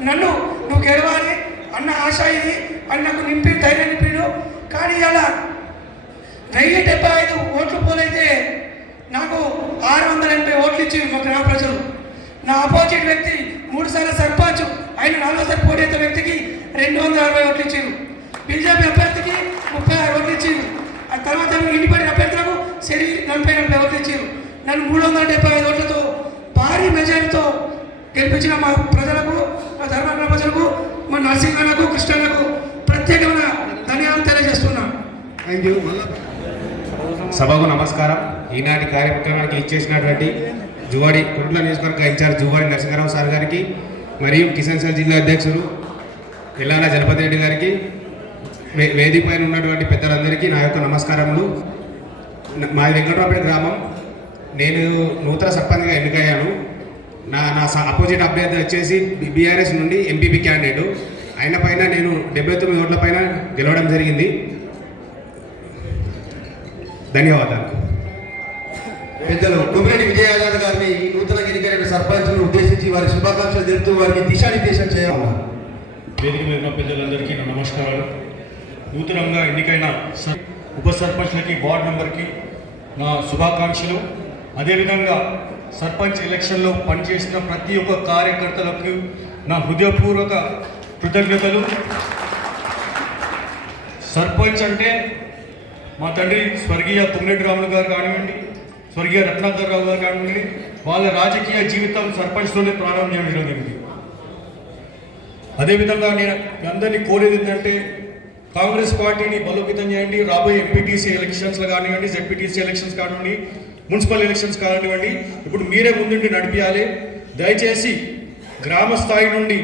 నువ్వు గెలవాలి అన్న ఆశ ఇది అని నాకు ధైర్యం నింపిండు. కానీ ఇలా 1075 ఓట్లు పోలైతే నాకు 680 ఓట్లు ఇచ్చి మా గ్రామ ప్రజలు. నా ఆపోజిట్ వ్యక్తి 3 సార్లు సర్పంచ్ ఆయన 4సారి పోటీ అయితే వ్యక్తికి 260 ఓట్లు ఇచ్చారు. బీజేపీ అభ్యర్థికి 36 ఓట్లు ఇచ్చారు. ఆ తర్వాత ఇండిపెండెంట్ అభ్యర్థులకు సరి 40 ఓట్లు ఇచ్చారు. నన్ను 375 ఓట్లతో భారీ మెజారిటీతో గెలిపించిన మా ప్రజలకు, మా ధర్మ ప్రజలకు, మా నరసింహకు, కృష్ణకు ప్రత్యేకమైన ధన్యవాదాలు తెలియజేస్తున్నాను. Thank you. సభకు నమస్కారం. ఈనాటి కార్యక్రమానికి ఇచ్చేసినటువంటి జువాడి కుట్ల నియోజకవర్గ ఇన్ఛార్జ్ జువాడి నరసింహారావు సార్ గారికి మరియు కిసాన్ సెల్ జిల్లా అధ్యక్షులు ఎల్లాల జలపతి రెడ్డి గారికి, వేదిక పైన ఉన్నటువంటి పెద్దలందరికీ నా యొక్క నమస్కారములు. మా వెంకటరావుపేట గ్రామం. నేను నూతన సర్పంచ్గా ఎన్నికయ్యాను. నా అపోజిట్ అభ్యర్థి వచ్చేసి బీఆర్ఎస్ నుండి ఎంపీపీ క్యాండిడేట్. ఆయన పైన నేను 79 ఓట్ల పైన గెలవడం జరిగింది. ధన్యవాదాలు. పెద్దలు కుమిరెడ్డి విజయానంద్ గారిని ఈ నూతన ఎన్నికైన సర్పంచ్ను ఉద్దేశించి వారి శుభాకాంక్షలు తెలుపుతూ వారికి దిశానిర్దేశం చేయాలన్నారు. వేదిక మీద ఉన్న పెద్దలందరికీ నా నమస్కారాలు. నూతనంగా ఎన్నికైన ఉప సర్పంచ్లకి, వార్డు మెంబర్కి నా శుభాకాంక్షలు. అదేవిధంగా సర్పంచ్ ఎలక్షన్లో పనిచేసిన ప్రతి ఒక్క కార్యకర్తలకు నా హృదయపూర్వక కృతజ్ఞతలు. సర్పంచ్ అంటే మా తండ్రి స్వర్గీయ తుమ్మిరెడ్డి రాములు గారు కానివ్వండి, స్వర్గీయ రత్నాకర్ రావు గారు కానివ్వండి, వాళ్ళ రాజకీయ జీవితం సర్పంచ్తోనే ప్రారంభం చేయడం జరిగింది. అదేవిధంగా నేను అందరినీ కోరేది ఏంటంటే కాంగ్రెస్ పార్టీని బలోపేతం చేయండి. రాబోయే ఎంపీటీసీ ఎలక్షన్స్లో కానివ్వండి, జెడ్పీటీసీ ఎలక్షన్స్ కానివ్వండి, మున్సిపల్ ఎలక్షన్స్ కానివ్వండి, ఇప్పుడు మీరే ముందుండి నడిపించాలి. దయచేసి గ్రామ స్థాయి నుండి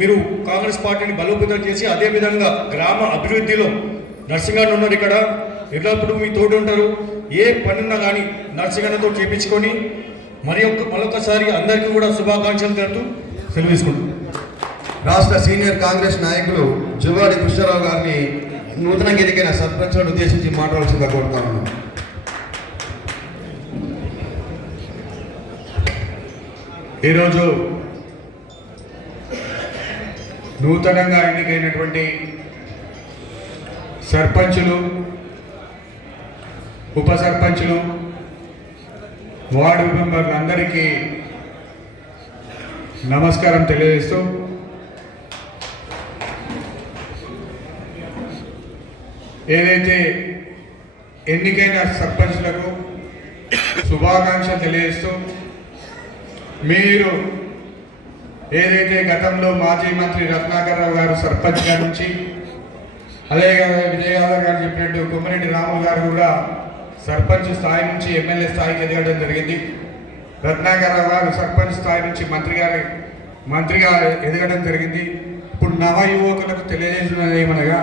మీరు కాంగ్రెస్ పార్టీని బలోపేతం చేసి, అదేవిధంగా గ్రామ అభివృద్ధిలో నర్సింగన్న ఉన్నారు ఇక్కడ, ఎల్లప్పుడూ మీ తోడు ఉంటారు. ఏ పనున్నా కానీ నర్సింగన్నతో చేపించుకొని మరొకసారి అందరికీ కూడా శుభాకాంక్షలు తెలుపుతూ సెలవు తీసుకుంటాం. రాష్ట్ర సీనియర్ కాంగ్రెస్ నాయకులు జువాడి కృష్ణారావు గారిని నూతన ఎన్నికైన సర్పంచ్లను ఉద్దేశించి మాట్లాడాల్సిందిగా కోరుతాను. ఈరోజు నూతనంగా ఎన్నికైనటువంటి సర్పంచులు, ఉప సర్పంచులు, వార్డు మెంబర్లందరికీ నమస్కారం తెలియజేస్తూ, ఏదైతే ఎన్నికైన సర్పంచ్లకు శుభాకాంక్షలు తెలియజేస్తూ, మీరు ఏదైతే గతంలో మాజీ మంత్రి రత్నాకర్ రావు గారు సర్పంచ్గా నుంచి, అదే విజయయాదవ్ గారు చెప్పినట్టు కుమ్మిరెడ్డి రాములు గారు కూడా సర్పంచ్ స్థాయి నుంచి ఎమ్మెల్యే స్థాయికి ఎదగడం జరిగింది. రత్నాకర్ రావు గారు సర్పంచ్ స్థాయి నుంచి మంత్రిగా ఎదగడం జరిగింది. ఇప్పుడు నవ యువకులకు తెలియజేసినది ఏమనగా,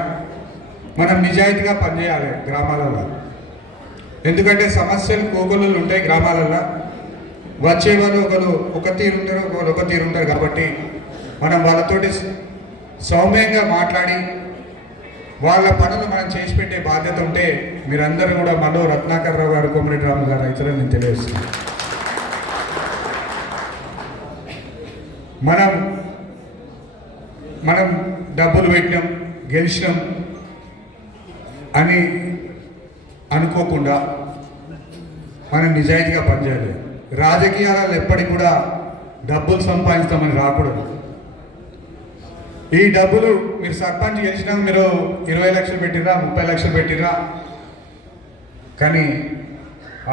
మనం నిజాయితీగా పనిచేయాలి గ్రామాలలో. ఎందుకంటే సమస్యలు కోకొల్లు ఉంటాయి గ్రామాలలో. వచ్చేవాళ్ళు ఒక తీరు ఉంటారు, ఒకరు ఒక తీరు ఉంటారు. కాబట్టి మనం వాళ్ళతోటి సౌమ్యంగా మాట్లాడి వాళ్ళ పనులు మనం చేసి పెట్టే బాధ్యత ఉంటే మీరందరూ కూడా మనో రత్నాకర్ రావు గారు, కోమరెడ్డి రాము గారు రైతులని నేను తెలియజేస్తున్నాను. మనం డబ్బులు పెట్టినాం, గెలిచినాం అని అనుకోకుండా మనం నిజాయితీగా పనిచేయాలి. రాజకీయాలలో ఎప్పటికి కూడా డబ్బులు సంపాదిస్తామని రాకూడదు. ఈ డబ్బులు మీరు సర్పంచ్ గెలిచినా మీరు 20 లక్షలు పెట్టిరా, 30 లక్షలు పెట్టిరా, కానీ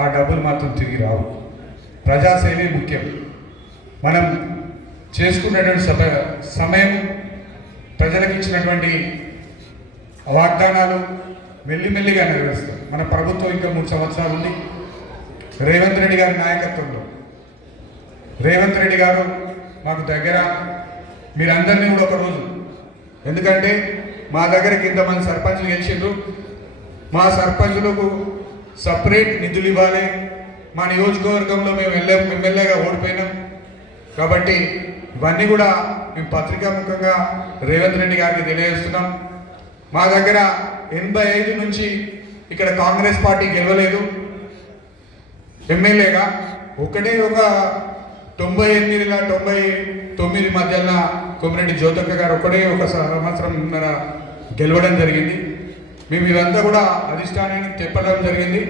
ఆ డబ్బులు మాత్రం తిరిగి రావు. ప్రజాసేవే ముఖ్యం. మనం చేసుకున్నటువంటి సమయం, ప్రజలకు ఇచ్చినటువంటి వాగ్దానాలు మెల్లిమెల్లిగా నెరవేరుస్తాం. మన ప్రభుత్వం ఇంకా 3 సంవత్సరాలు ఉంది. రేవంత్ రెడ్డి గారి నాయకత్వంలో, రేవంత్ రెడ్డి గారు మాకు దగ్గర, మీరందరినీ కూడా ఒకరోజు, ఎందుకంటే మా దగ్గరకి ఇంతమంది సర్పంచులు గెలిచిండ్రు, మా సర్పంచులకు సపరేట్ నిధులు ఇవ్వాలి. మా నియోజకవర్గంలో మేము ఎమ్మెల్యేగా ఓడిపోయినాం కాబట్టి ఇవన్నీ కూడా మేము పత్రికాముఖంగా రేవంత్ రెడ్డి గారికి తెలియజేస్తున్నాం. మా దగ్గర 85 నుంచి ఇక్కడ కాంగ్రెస్ పార్టీ గెలవలేదు ఎమ్మెల్యేగా. ఒక 98-99 మధ్యన కోమిరెడ్డి జ్యోతక్క గారు ఒక సంవత్సరం గెలవడం జరిగింది. మేము ఇదంతా కూడా అధిష్టానానికి చెప్పడం జరిగింది.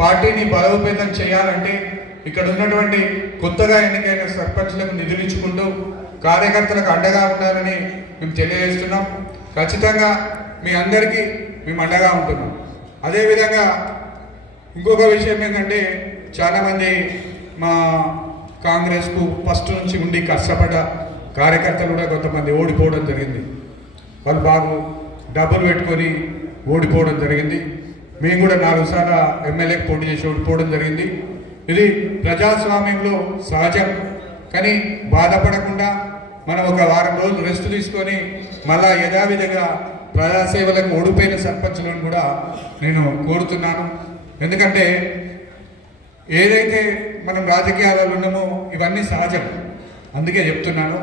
పార్టీని బలోపేతం చేయాలంటే ఇక్కడ ఉన్నటువంటి కొత్తగా ఎన్నికైన సర్పంచ్లకు నిధులు ఇచ్చుకుంటూ కార్యకర్తలకు అండగా ఉండాలని మేము తెలియజేస్తున్నాం. ఖచ్చితంగా మీ అందరికీ మేము అండగా ఉంటున్నాం. అదేవిధంగా ఇంకొక విషయం ఏంటంటే, చాలామంది మా కాంగ్రెస్కు ఫస్ట్ నుంచి ఉండి కష్టపడ్డ కార్యకర్తలు కూడా కొంతమంది ఓడిపోవడం జరిగింది. వాళ్ళు బాగు డబ్బులు పెట్టుకొని ఓడిపోవడం జరిగింది. మేము కూడా 4 సార్లు ఎమ్మెల్యేకి పోటీ చేసి ఓడిపోవడం జరిగింది. ఇది ప్రజాస్వామ్యంలో సహజం. కానీ బాధపడకుండా మనం ఒక వారం రోజులు రెస్ట్ తీసుకొని మళ్ళా యథావిధిగా ప్రజాసేవలకు ఓడిపోయిన సర్పంచులను కూడా నేను కోరుతున్నాను. ఎందుకంటే ఏదైతే మనం రాజకీయాలలో ఉన్నామో ఇవన్నీ సహజం. అందుకే చెప్తున్నాను,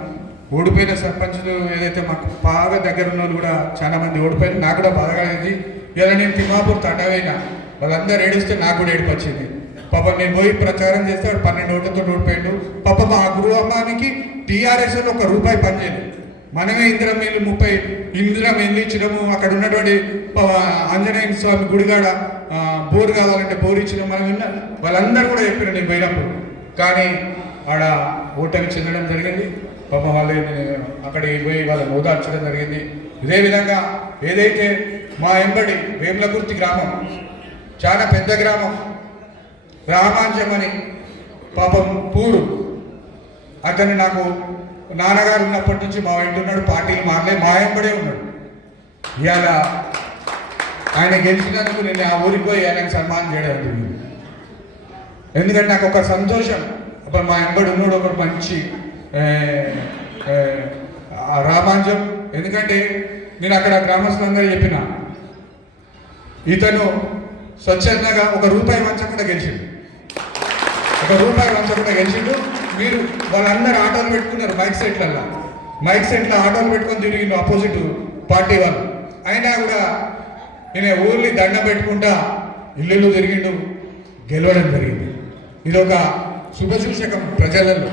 ఓడిపోయిన సర్పంచులు ఏదైతే మాకు బాగా దగ్గర ఉన్న వాళ్ళు కూడా చాలా మంది ఓడిపోయిన నాకు కూడా బాధగా అయింది. ఇలా నేను తిమ్మాపూర్ తండవైనా వాళ్ళందరూ ఏడిస్తే నాకు కూడా ఏడుపు వచ్చింది. పాప నేను పోయి ప్రచారం చేస్తే 12 ఓట్లతో ఓడిపోయాడు. పాప మా గృహమానికి టీఆర్ఎస్ ₹1 పనిచేయదు. మనమే ఇందిరం ఇల్లు 30 ఇందిరం ఇల్లు ఇచ్చినాము. అక్కడ ఉన్నటువంటి ఆంజనేయ స్వామి గుడిగాడ బోర్ కావాలంటే బోర్ ఇచ్చినాం. మనం విన్నా వాళ్ళందరూ కూడా చెప్పారు నేను పోయినప్పుడు. కానీ ఆడ ఓటమి చెందడం జరిగింది. పాప వాళ్ళు అక్కడికి పోయి వాళ్ళని ఓదార్చడం జరిగింది. ఇదే విధంగా ఏదైతే మా ఎంబడి వేములకుర్తి గ్రామం చాలా పెద్ద గ్రామం, రామాంజం అని పాపం పూరు అతను నాకు నాన్నగారు ఉన్నప్పటి నుంచి మా ఇంటి ఉన్నాడు, పార్టీలు మారలే, మా ఎంబడే ఉన్నాడు. ఇవాళ ఆయన గెలిచినందుకు నేను ఆ ఊరికి పోయి ఆయనకు సన్మానం చేయడం జరిగింది. ఎందుకంటే నాకు ఒక సంతోషం, అప్పుడు మా ఎంబడి ఉన్నాడు ఒకరు మంచి రామాంజం. ఎందుకంటే నేను అక్కడ గ్రామస్తులందరూ చెప్పిన ఇతను స్వచ్ఛందంగా ₹1 వంచకుండా గెలిచిండు. ₹1 వంచకుండా గెలిచిండు. మీరు వాళ్ళందరూ ఆటోలు పెట్టుకున్నారు మైక్ సెట్లో ఆటోలు పెట్టుకొని తిరిగిండు ఆపోజిట్ పార్టీ వాళ్ళు. అయినా కూడా నేను ఊర్ని దండం పెట్టుకుంటా ఇల్లు తిరిగిండు, గెలవడం జరిగింది. ఇది ఒక శుభసూచకం ప్రజలలో.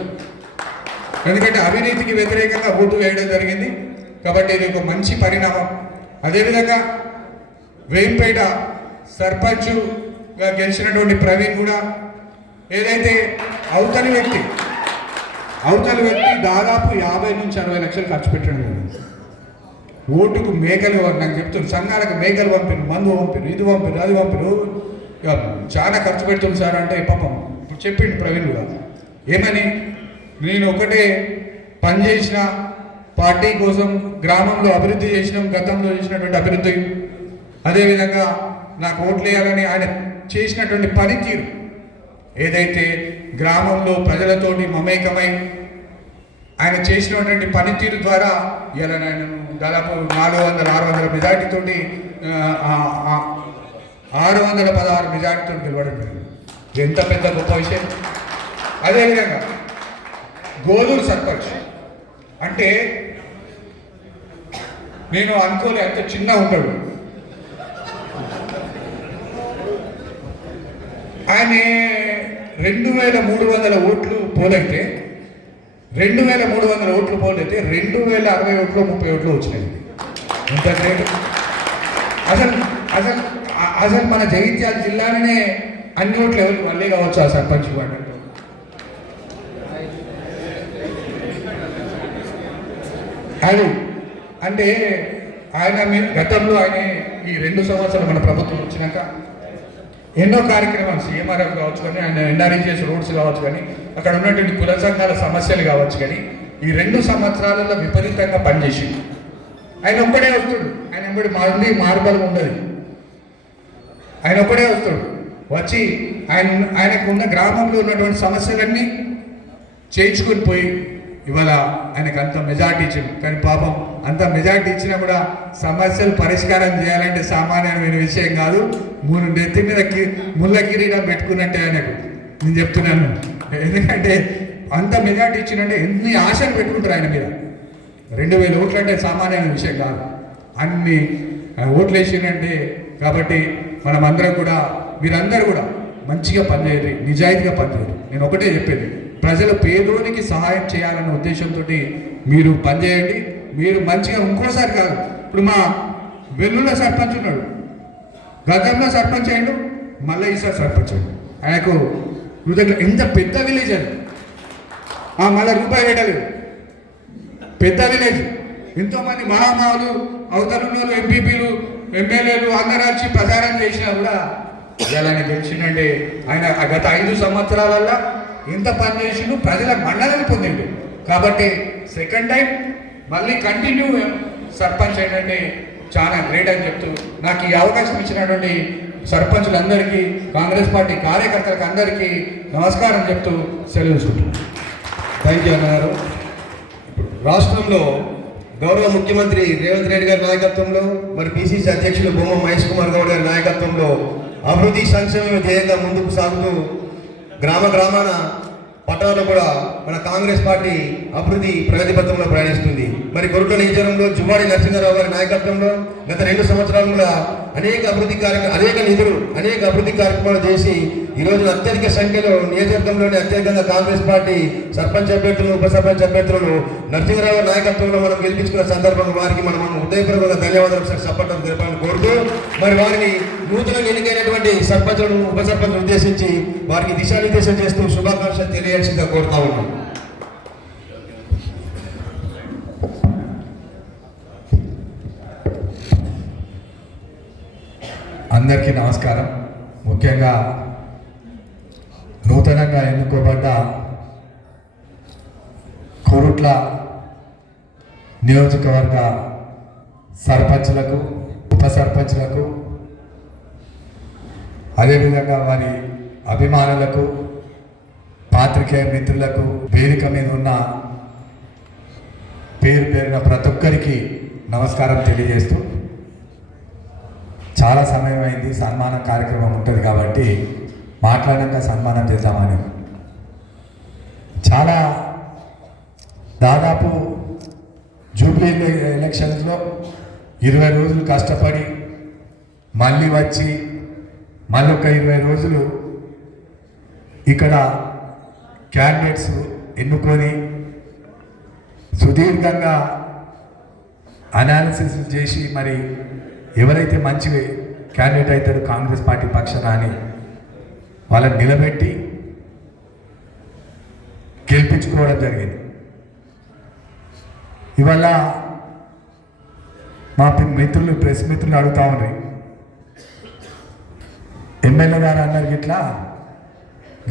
ఎందుకంటే అవినీతికి వ్యతిరేకంగా ఓటు వేయడం జరిగింది కాబట్టి ఇది ఒక మంచి పరిణామం. అదేవిధంగా వేంపేట సర్పంచ్గా గెలిచినటువంటి ప్రవీణ్ కూడా ఏదైతే అవతలి వ్యక్తి దాదాపు 50 నుంచి 60 లక్షలు ఖర్చు పెట్టడం జరిగింది. ఓటుకు మేకలు నాకు చెప్తున్నారు, సంఘాలకు మేకలు పంపిరు, మందు పంపిరు, ఇది పంపిరు, అది పంపిరు, చాలా ఖర్చు పెడుతుంది సార్ అంటే పాపం ఇప్పుడు చెప్పిండు ప్రవీణ్ కూడా. ఏమని నేను ఒకటే పని చేసిన పార్టీ కోసం గ్రామంలో అభివృద్ధి చేసినాం, గతంలో చేసినటువంటి అభివృద్ధి, అదేవిధంగా నాకు ఓట్లు వేయాలని ఆయన చేసినటువంటి పనితీరు ఏదైతే గ్రామంలో ప్రజలతోటి మమేకమై ఆయన చేసినటువంటి పనితీరు ద్వారా ఇలా నేను దాదాపు 400-600 మెజార్టీతోటి 616 మెజార్టీతో గెలవడం జరిగింది. ఎంత పెద్ద గొప్ప విషయం. అదేవిధంగా గోదూరు సర్పంచ్ అంటే నేను అనుకోలే, అంత చిన్న ఉంటాడు ఆయన. 2300 ఓట్లు పోలైతే 2300 ఓట్లు పోలైతే 2060 ఓట్లు 30 ఓట్లు వచ్చినాయి. ఇంత గ్రేట్. అసలు మన జగిత్యాల జిల్లాలోనే అన్ని ఓట్లు ఎవరికి మళ్ళీ కావచ్చు ఆ సర్పంచ్ వాడు. అది అంటే ఆయన గతంలో ఆయన ఈ 2 సంవత్సరాలు మన ప్రభుత్వం వచ్చినాక ఎన్నో కార్యక్రమాలు సీఎంఆర్ఎఫ్ కావచ్చు కానీ, ఆయన ఎన్ఆర్ఈజీఎస్ రోడ్స్ కావచ్చు కానీ, అక్కడ ఉన్నటువంటి కుల సంఘాల సమస్యలు కావచ్చు కానీ, ఈ 2 సంవత్సరాలలో విపరీతంగా పనిచేసి ఆయన ఒక్కడే వస్తాడు. ఆయన ఎంబడి మార్బలం ఉండదు. ఆయన ఒక్కడే వస్తాడు. వచ్చి ఆయనకున్న గ్రామంలో ఉన్నటువంటి సమస్యలన్నీ చేయించుకొని పోయి ఇవాళ ఆయనకు అంత మెజార్టీ ఇచ్చింది. కానీ పాపం అంత మెజార్టీ ఇచ్చినా కూడా సమస్యలు పరిష్కారం చేయాలంటే సామాన్యమైన విషయం కాదు. నెత్తి మీద ముళ్ళ కిరీటం పెట్టుకున్నట్టే ఆయనకు నేను చెప్తున్నాను. ఎందుకంటే అంత మెజార్టీ ఇచ్చినంటే ఎన్ని ఆశలు పెట్టుకుంటారు ఆయన మీద. 2000 ఓట్లు అంటే సామాన్యమైన విషయం కాదు. అన్ని ఓట్లు వేసిందంటే కాబట్టి మనం అందరం కూడా మీరందరూ కూడా మంచిగా పనిచేయండి, నిజాయితీగా పనిచేయండి. నేను ఒకటే చెప్పేది, ప్రజల పేదోనికి సహాయం చేయాలన్న ఉద్దేశంతో మీరు పనిచేయండి. మీరు మంచిగా ఇంకోసారి కాదు, ఇప్పుడు మా వెల్లుల సర్పంచ్ ఉన్నాడు, గతంలో సర్పంచ్ అయ్యాడు, మళ్ళీ ఈసారి సర్పంచ్ అయ్యాడు. ఆయనకు కృతజ్ఞత. ఎంత పెద్ద విలేజ్ అది, మళ్ళీ రూపాయి పెట్టలేదు. పెద్ద విలేజ్, ఎంతోమంది మహామావులు అవతరులు ఎంపీపీలు ఎమ్మెల్యేలు అందరూ వచ్చి ప్రచారం చేసినా కూడా ఇలానే గెలిచిందంటే ఆయన గత 5 సంవత్సరాలల్లో ఎంత పని చేసిండు, ప్రజల మన్ననలు పొందిండు. కాబట్టి సెకండ్ టైం మళ్ళీ కంటిన్యూ సర్పంచ్ ఏంటంటే చాలా గ్రేట్ అని చెప్తూ నాకు ఈ అవకాశం ఇచ్చినటువంటి సర్పంచులందరికీ, కాంగ్రెస్ పార్టీ కార్యకర్తలకు అందరికీ నమస్కారం చెప్తూ సెలవు తీసుకుంటున్నాను. థ్యాంక్ యూ అన్నారు. రాష్ట్రంలో గౌరవ ముఖ్యమంత్రి రేవంత్ రెడ్డి గారి నాయకత్వంలో మరి పిసిసి అధ్యక్షులు బొమ్మ మహేష్ కుమార్ గౌడ్ గారి నాయకత్వంలో అభివృద్ధి సంక్షేమ ధ్యేయంగా ముందుకు సాగుతూ గ్రామాన పట్టణంలో కూడా మన కాంగ్రెస్ పార్టీ అభివృద్ధి ప్రగతి పథంలో ప్రయాణిస్తుంది. మరి కొరుట్ల నియోజకవర్గంలో జువ్వాడి నరసింహారావు గారి నాయకత్వంలో గత 2 సంవత్సరాలుగా అనేక అభివృద్ధి కార్యక్రమాలు చేసి ఈ రోజు అత్యధిక సంఖ్యలో నియోజకవర్గంలోని అత్యధికంగా కాంగ్రెస్ పార్టీ సర్పంచ్ అభ్యర్థులను, ఉప సర్పంచ్ అభ్యర్థులను నరసింహారావు నాయకత్వంలో మనం గెలిపించుకున్న సందర్భంగా వారికి మనం హృదయపూర్వకంగా ధన్యవాదాలు సపోర్ట్ జరపాలని కోరుతూ మరి వారిని నూతనంగా ఎన్నికైనటువంటి సర్పంచులను, ఉప సర్పంచులను ఉద్దేశించి వారికి దిశానిర్దేశం చేస్తూ శుభాకాంక్షలు తెలియాల్సిందిగా కోరుతా ఉన్నాం. అందరికీ నమస్కారం. ముఖ్యంగా నూతనంగా ఎన్నుకోబడ్డ కొరుట్ల నియోజకవర్గ సర్పంచులకు, ఉప సర్పంచులకు, అదేవిధంగా వారి అభిమానులకు, పాత్రికేయ మిత్రులకు, వేదిక మీద ఉన్న పేరున ప్రతి ఒక్కరికి నమస్కారం తెలియజేస్తూ, చాలా సమయం అయింది, సన్మాన కార్యక్రమం ఉంటుంది కాబట్టి మాట్లాడాక సన్మానం చేద్దామని. చాలా దాదాపు జూబ్లీ ఎలక్షన్స్లో 20 రోజులు కష్టపడి మళ్ళీ వచ్చి మళ్ళొక 20 రోజులు ఇక్కడ క్యాండిడేట్స్ ఎన్నుకొని సుదీర్ఘంగా అనాలిసిస్ చేసి మరి ఎవరైతే మంచి క్యాండిడేట్ అవుతాడో కాంగ్రెస్ పార్టీ పక్షాన అని వాళ్ళని నిలబెట్టి గెలిపించుకోవడం జరిగింది. ఇవాళ మా మిత్రులు, ప్రెస్ మిత్రులు అడుగుతా ఉన్నాయి, ఎమ్మెల్యే గారు అన్నారు ఇట్లా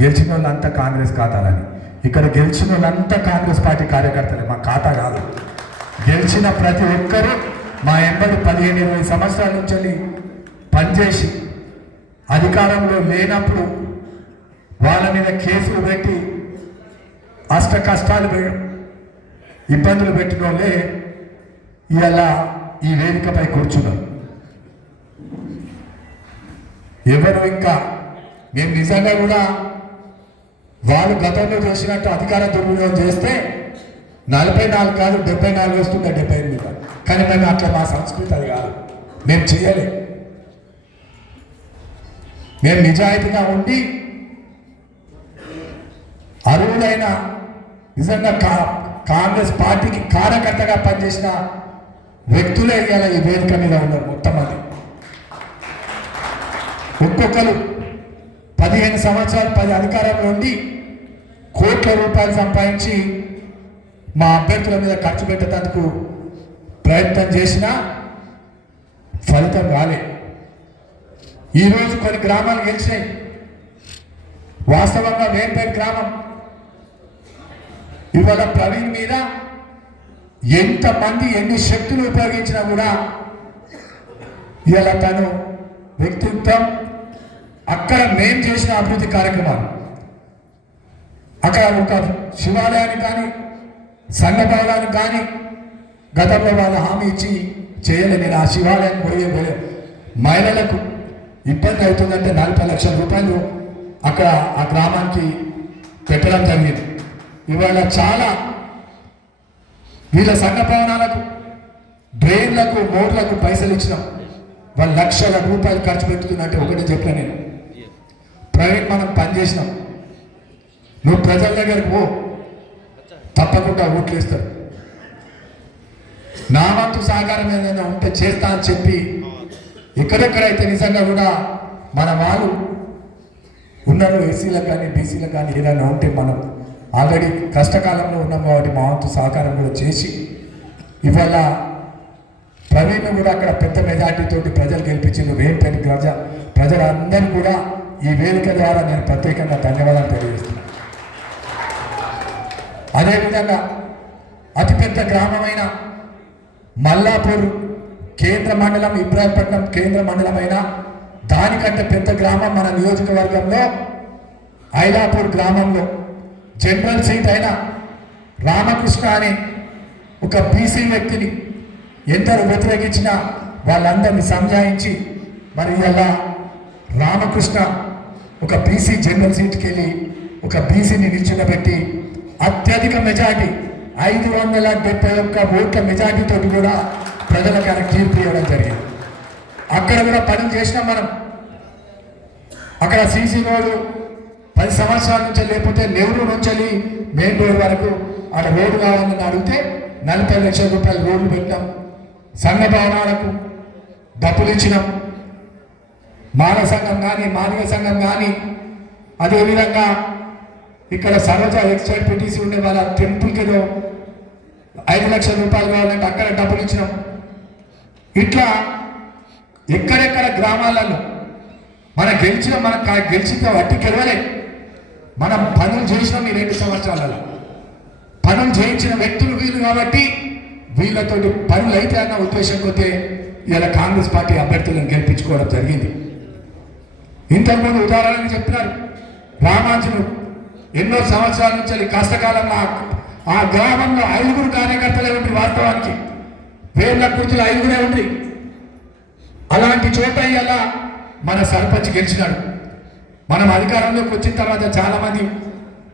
గెలిచిన వాళ్ళంతా కాంగ్రెస్ ఖాతాలని. ఇక్కడ గెలిచిన వాళ్ళంతా కాంగ్రెస్ పార్టీ కార్యకర్తలే, మా ఖాతా కాదు. గెలిచిన ప్రతి ఒక్కరూ మా ఎంబడి 15-20 సంవత్సరాల నుంచి పనిచేసి అధికారంలో లేనప్పుడు వాళ్ళ మీద కేసులు పెట్టి అష్ట కష్టాలు ఇబ్బందులు పెట్టిన వాళ్ళే ఇలా ఈ వేదికపై కూర్చున్నారు. ఎవరు ఇంకా మేము నిజంగా కూడా వాళ్ళు గతంలో చేసినట్టు అధికార దుర్వినియోగం చేస్తే 44 కాదు 74 వస్తుంది, 78 కాదు. కానీ మేము అట్లా, మా సంస్కృతి అది కాదు, మేము చేయలే. మేము నిజాయితీగా ఉండి అర్హులైన నిజంగా కాంగ్రెస్ పార్టీకి కార్యకర్తగా పనిచేసిన వ్యక్తులే ఇవాళ ఈ వేదిక మీద ఉన్నారు. మొత్తం అది ఒక్కొక్కరు 15 సంవత్సరాలు 10 అధికారంలో ఉండి కోట్ల రూపాయలు సంపాదించి మా అభ్యర్థుల మీద ఖర్చు పెట్టేందుకు ప్రయత్నం చేసినా ఫలితం రాలే. ఈరోజు కొన్ని గ్రామాలు గెలిచినాయి. వాస్తవంగా వేంపేట గ్రామం ఇవాళ ప్రవీణ్ మీద ఎంతమంది ఎన్ని శక్తులు ఉపయోగించినా కూడా ఇవాళ తను వ్యక్తిత్వం, అక్కడ మేం చేసిన అభివృద్ధి కార్యక్రమాలు, అక్కడ ఒక శివాలయాన్ని కానీ సంఘ భవనానికి కానీ గతంలో వాళ్ళు హామీ ఇచ్చి చేయలే. నేను ఆ శివాలయానికి పోయే మహిళలకు ఇబ్బంది అవుతుందంటే 40 లక్షల రూపాయలు అక్కడ ఆ గ్రామానికి పెట్టడం జరిగింది. ఇవాళ చాలా వీళ్ళ సంఘ భవనాలకు, డ్రైన్లకు, మోర్లకు పైసలు ఇచ్చినాం. వాళ్ళు లక్షల రూపాయలు ఖర్చు పెట్టుతున్నట్టే ఒకటే చెప్పిన నేను, ప్రైవేట్ మనం పనిచేసినాం, నువ్వు ప్రజల దగ్గరకు పో, తప్పకుండా ఓట్లు వేస్తారు. నా వంతు సహకారం ఏదైనా ఉంటే చేస్తా అని చెప్పి ఎక్కడెక్కడైతే నిజంగా కూడా మన వాళ్ళు ఉన్నారు, ఎస్సీలకు కానీ బీసీలకు కానీ ఏదైనా ఉంటే మనం ఆల్రెడీ కష్టకాలంలో ఉన్నాం కాబట్టి మా వంతు సహకారం కూడా చేసి ఇవాళ ప్రవీణ్ కూడా అక్కడ పెద్ద మెజార్టీతోటి ప్రజలు గెలిపించింది. వేంపేట ప్రజలందరూ కూడా ఈ వేదిక ద్వారా నేను ప్రత్యేకంగా ధన్యవాదాలు తెలియజేస్తున్నాను. అదేవిధంగా అతిపెద్ద గ్రామమైన మల్లాపూర్ కేంద్ర మండలం, ఇబ్రాహీంపట్నం కేంద్ర మండలమైన దానికంటే పెద్ద గ్రామం మన నియోజకవర్గంలో ఐలాపూర్ గ్రామంలో జనరల్ సీట్ అయిన రామకృష్ణ అనే ఒక బీసీ వ్యక్తిని ఎందరూ వ్యతిరేకించినా వాళ్ళందరినీ సంజాయించి మరి ఇలా రామకృష్ణ ఒక బీసీ జనరల్ సీట్కి వెళ్ళి ఒక బీసీని నిల్చుండబెట్టి అత్యధిక మెజార్టీ 571 ఓట్ల మెజార్టీతో కూడా ప్రజలకు ఆయన తీర్పు ఇవ్వడం జరిగింది. అక్కడ కూడా పనులు చేసినాం మనం. అక్కడ సీసీ రోడ్డు 10 సంవత్సరాల నుంచి లేకపోతే నెహ్రూ నుంచి మెయిన్ రోడ్ వరకు అక్కడ రోడ్డు కావాలని అడిగితే 40 లక్షల రూపాయలు రోడ్లు పెట్టినాం. సంఘ భవనాలకు డబ్బులు ఇచ్చినాం. మానవ సంఘం కానీ మానవ సంఘం కానీ అదేవిధంగా ఇక్కడ సరోజ ఎక్సైడ్ పిటిసి ఉండే వాళ్ళ టెంపుల్కి ఏదో 5 లక్షల రూపాయలు కావాలంటే అక్కడ డబ్బులు ఇచ్చినాం. ఇట్లా ఎక్కడెక్కడ గ్రామాలలో మనం గెలిచిన వట్టి గెలవలే, మనం పనులు చేసినాం ఈ 2 సంవత్సరాలలో. పనులు చేయించిన వ్యక్తులు వీళ్ళు కాబట్టి వీళ్ళతో పనులు అయితే అన్న ఉద్దేశం పోతే ఇలా కాంగ్రెస్ పార్టీ అభ్యర్థులను గెలిపించుకోవడం జరిగింది. ఇంతకుముందు ఉదాహరణకు చెప్తున్నారు, రామాంజులు ఎన్నో సంవత్సరాల నుంచి కష్టకాలంలో ఆ గ్రామంలో 5 కార్యకర్తలే ఉండి, వాస్తవానికి వేర్ల కుర్తులు 5 ఉండి. అలాంటి చోట ఇలా మన సర్పంచ్ గెలిచినాడు. మనం అధికారంలోకి వచ్చిన తర్వాత చాలామంది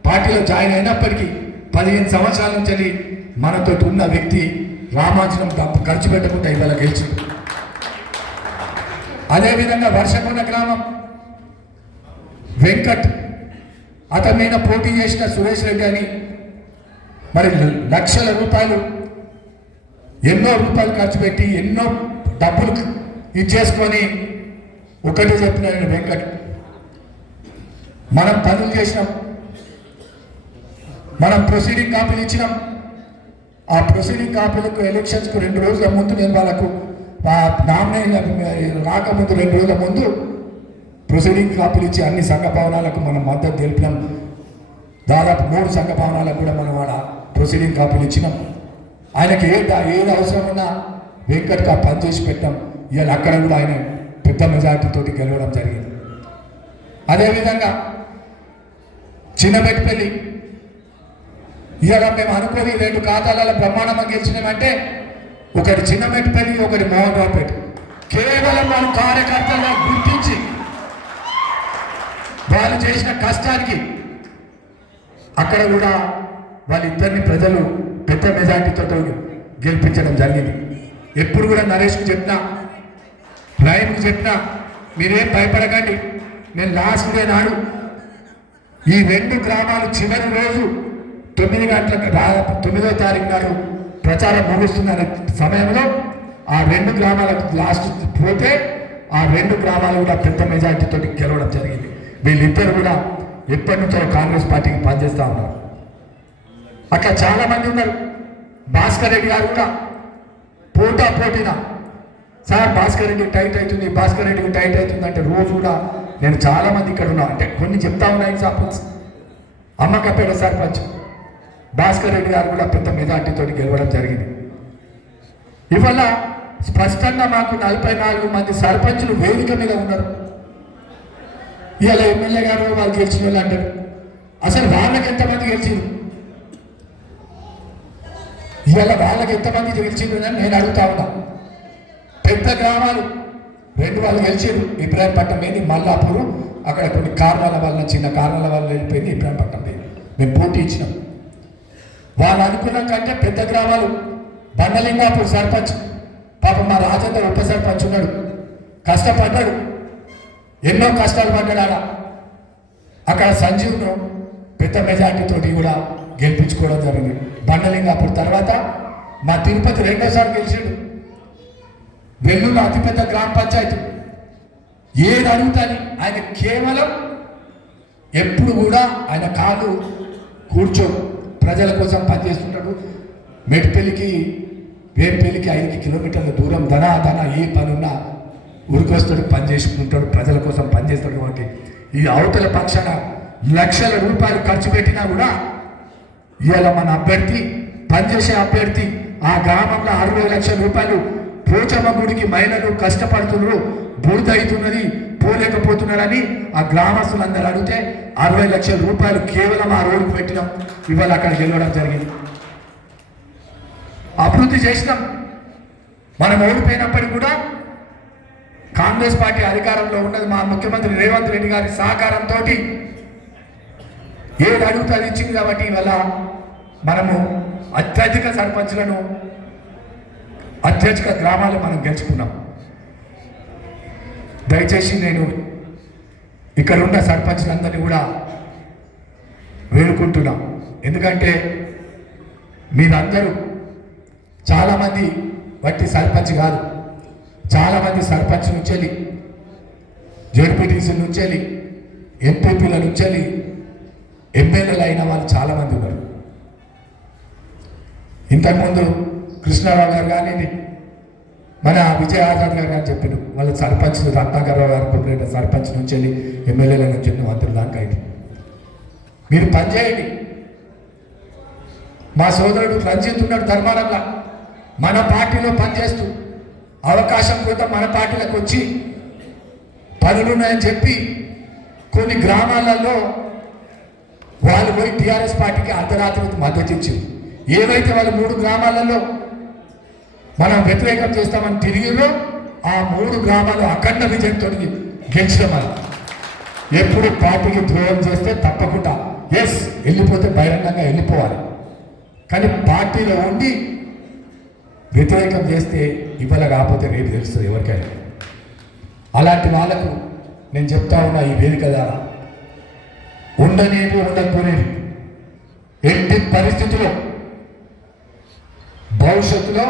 పార్టీలో జాయిన్ అయినప్పటికీ 15 సంవత్సరాల నుంచి మనతో ఉన్న వ్యక్తి రామాంజనం డబ్బు ఖర్చు పెట్టకుండా ఇవాళ గెలిచింది. అదేవిధంగా వర్షకొండ గ్రామం వెంకట్ అతని మీద పోటీ చేసిన సురేష్ రెడ్డి అని మరి లక్షల రూపాయలు ఎన్నో రూపాయలు ఖర్చు పెట్టి ఎన్నో డబ్బులు ఇచ్చేసుకొని ఒకటి చెప్పిన వెంకట్, మనం పనులు చేసినాం, మనం ప్రొసీడింగ్ కాపీలు ఇచ్చినాం. ఆ ప్రొసీడింగ్ కాపీలకు ఎలక్షన్స్కు 2 రోజుల ముందు నేను వాళ్ళకు నామినేషన్ రాకముందు 2 రోజుల ముందు ప్రొసీడింగ్ కాపీలు ఇచ్చి అన్ని సంఘ భవనాలకు మనం మద్దతు తెలిపినాం. దాదాపు 3 సంఘ భవనాలకు కూడా మనం ఆడ ప్రొసీడింగ్ కాపీలు ఇచ్చినాం. ఆయనకి ఏది అవసరం ఉన్నా వెంకట్గా పనిచేసి పెట్టాం. ఇవాళ అక్కడ కూడా ఆయన పెద్ద మెజార్టీతో గెలవడం జరిగింది. అదేవిధంగా చిన్నబెట్టుపల్లి ఇవాళ మేము అనుకోని 2 ఖాతాలలో బ్రహ్మాండంగా గెలిచినామంటే ఒకటి చిన్నబెట్టుపల్లి, ఒకటి మోహన్ రావుపేట. కేవలం మనం కార్యకర్తలను గుర్తించి వాళ్ళు చేసిన కష్టానికి అక్కడ కూడా వాళ్ళిద్దరిని ప్రజలు పెద్ద మెజార్టీతో గెలిపించడం జరిగింది. ఎప్పుడు కూడా నరేష్కి చెప్పినా, ప్రైమ్కి చెప్పినా, మీరేం భయపడకండి, నేను లాస్ట్ డే నాడు ఈ 2 గ్రామాలు చివరి రోజు 9 గంటలకు 9వ తారీఖు నాడు ప్రచారం ముగుస్తున్న సమయంలో ఆ 2 గ్రామాలకు లాస్ట్ పోతే ఆ 2 గ్రామాలు కూడా పెద్ద మెజార్టీతో గెలవడం జరిగింది. వీళ్ళిద్దరు కూడా ఎప్పటి నుంచో కాంగ్రెస్ పార్టీకి పనిచేస్తూ ఉన్నారు. అట్లా చాలామంది ఉన్నారు. భాస్కర్ రెడ్డి గారు కూడా పోటీన సార్ భాస్కర్ రెడ్డి టైట్ అవుతుంది, భాస్కర్ రెడ్డికి టైట్ అవుతుంది అంటే రోజు కూడా నేను చాలామంది ఇక్కడ ఉన్నా అంటే కొన్ని చెప్తా ఉన్నాయి. ఎగ్జాంపుల్స్ అమ్మకపేట సర్పంచ్ భాస్కర్ రెడ్డి గారు కూడా పెద్ద మెజార్టీతో గెలవడం జరిగింది. ఇవాళ స్పష్టంగా మాకు 44 మంది సర్పంచులు వేదిక మీద ఉన్నారు. ఇవాళ ఎమ్మెల్యే గారు వాళ్ళు గెలిచిన వాళ్ళు అంటారు. అసలు వాళ్ళకి ఎంతమంది గెలిచింది, ఇవాళ వాళ్ళకి ఎంతమంది గెలిచింది అని నేను అడుగుతా ఉన్నా. పెద్ద గ్రామాలు 2 వాళ్ళు గెలిచారు. ఇబ్రాహీంపట్నం ఏంది, మల్లాపూరు, అక్కడ కొన్ని కారణాల వల్ల చిన్న కారణాల వల్ల వెళ్ళిపోయింది. ఇబ్రాహీంపట్నం పోయింది. మేము పోటీ ఇచ్చినాం. వాళ్ళు అనుకున్న కంటే పెద్ద గ్రామాలు బండలింగాపూర్ సర్పంచ్ పాపం మా రాజేంద్ర ఉప సర్పంచ్ ఉన్నాడు, కష్టపడ్డాడు, ఎన్నో కష్టాలు పడ్డాడు. అక్కడ సంజీవ్ను పెద్ద మెజార్టీతో కూడా గెలిపించుకోవడం జరిగింది. బండలింగాపూర్ తర్వాత మా తిరుపతి 2వ గెలిచాడు. వెల్లుల్లి అతిపెద్ద గ్రామ పంచాయతీ. ఏది అడుగుతాని ఆయన కేవలం ఎప్పుడు కూడా ఆయన కాళ్ళు కూర్చో ప్రజల కోసం పనిచేస్తుంటాడు. మెట్పల్లికి వేంపల్లికి 5 కిలోమీటర్ల దూరం ధన ఏ పని ఉన్నా ఊరికొస్తాడు, పని చేసుకుంటాడు, ప్రజల కోసం పనిచేస్తాడు. కాబట్టి ఈ అవతల పక్షాన లక్షల రూపాయలు ఖర్చు పెట్టినా కూడా ఇవాళ మన అభ్యర్థి, పనిచేసే అభ్యర్థి ఆ గ్రామంలో 60 లక్షల రూపాయలు పోచమ్మ గుడికి మహిళలు కష్టపడుతున్నారు, బూడిద అవుతున్నది, పోలేకపోతున్నారని ఆ గ్రామస్తులందరూ అడిగితే 60 లక్షల రూపాయలు కేవలం ఆ రోడ్డుకు పెట్టినాం. ఇవాళ అక్కడ గెలవడం జరిగింది. అభివృద్ధి చేసినాం. మనం ఓడిపోయినప్పటికీ కూడా కాంగ్రెస్ పార్టీ అధికారంలో ఉన్నది. మా ముఖ్యమంత్రి రేవంత్ రెడ్డి గారి సహకారంతో ఏది అడుగుతా ఇచ్చింది కాబట్టి ఇవాళ మనము అత్యధిక సర్పంచ్లను, అత్యధిక గ్రామాలు మనం గెలుచుకున్నాం. దయచేసి నేను ఇక్కడ ఉన్న సర్పంచ్లందరినీ కూడా వేడుకుంటున్నాం. ఎందుకంటే మీరందరూ చాలామంది వట్టి సర్పంచ్ కాదు, చాలామంది సర్పంచ్ నుంచి వెళ్ళి, జెడ్పీటీసీ నుంచి వెళ్ళి, ఎంపీపీల నుంచి వెళ్ళి ఎమ్మెల్యేలు అయిన వాళ్ళు చాలామంది ఉన్నారు. ఇంతకుముందు కృష్ణారావు గారు కానీ మన విజయ్ ఆజాద్ గారు కానీ చెప్పారు, వాళ్ళ సర్పంచ్ రత్నాకర్రావు గారు పుట్టిన సర్పంచ్ నుంచి వెళ్ళి ఎమ్మెల్యేల నుంచి వెళ్ళి మంత్రుల దాకా అయింది. మీరు పనిచేయండి. మా సోదరుడు రంజిత్ ఉన్నాడు ధర్మారంగా, మన పార్టీలో పనిచేస్తూ అవకాశం కోసం మన పార్టీలకు వచ్చి పనులున్నాయని చెప్పి కొన్ని గ్రామాలలో వాళ్ళు పోయి టీఆర్ఎస్ పార్టీకి అర్ధరాత్రి మద్దతు ఇచ్చింది. ఏవైతే వాళ్ళు 3 గ్రామాలలో మనం వ్యతిరేకం చేస్తామని తిరిగిరో ఆ 3 గ్రామాలు అఖండ విజయంతో గెలిచడం. మనం ఎప్పుడు పార్టీకి ద్రోహం చేస్తే తప్పకుండా వెళ్ళిపోతే బహిరంగంగా వెళ్ళిపోవాలి. కానీ పార్టీలో ఉండి వ్యతిరేకం చేస్తే ఇవాళ కాకపోతే రేపు తెలుస్తుంది ఎవరికైనా. అలాంటి వాళ్ళకు నేను చెప్తా ఉన్నా ఈ వేదిక ద్వారా, ఉండనేది ఉండకపోనేది ఎట్టి పరిస్థితుల్లో భవిష్యత్తులో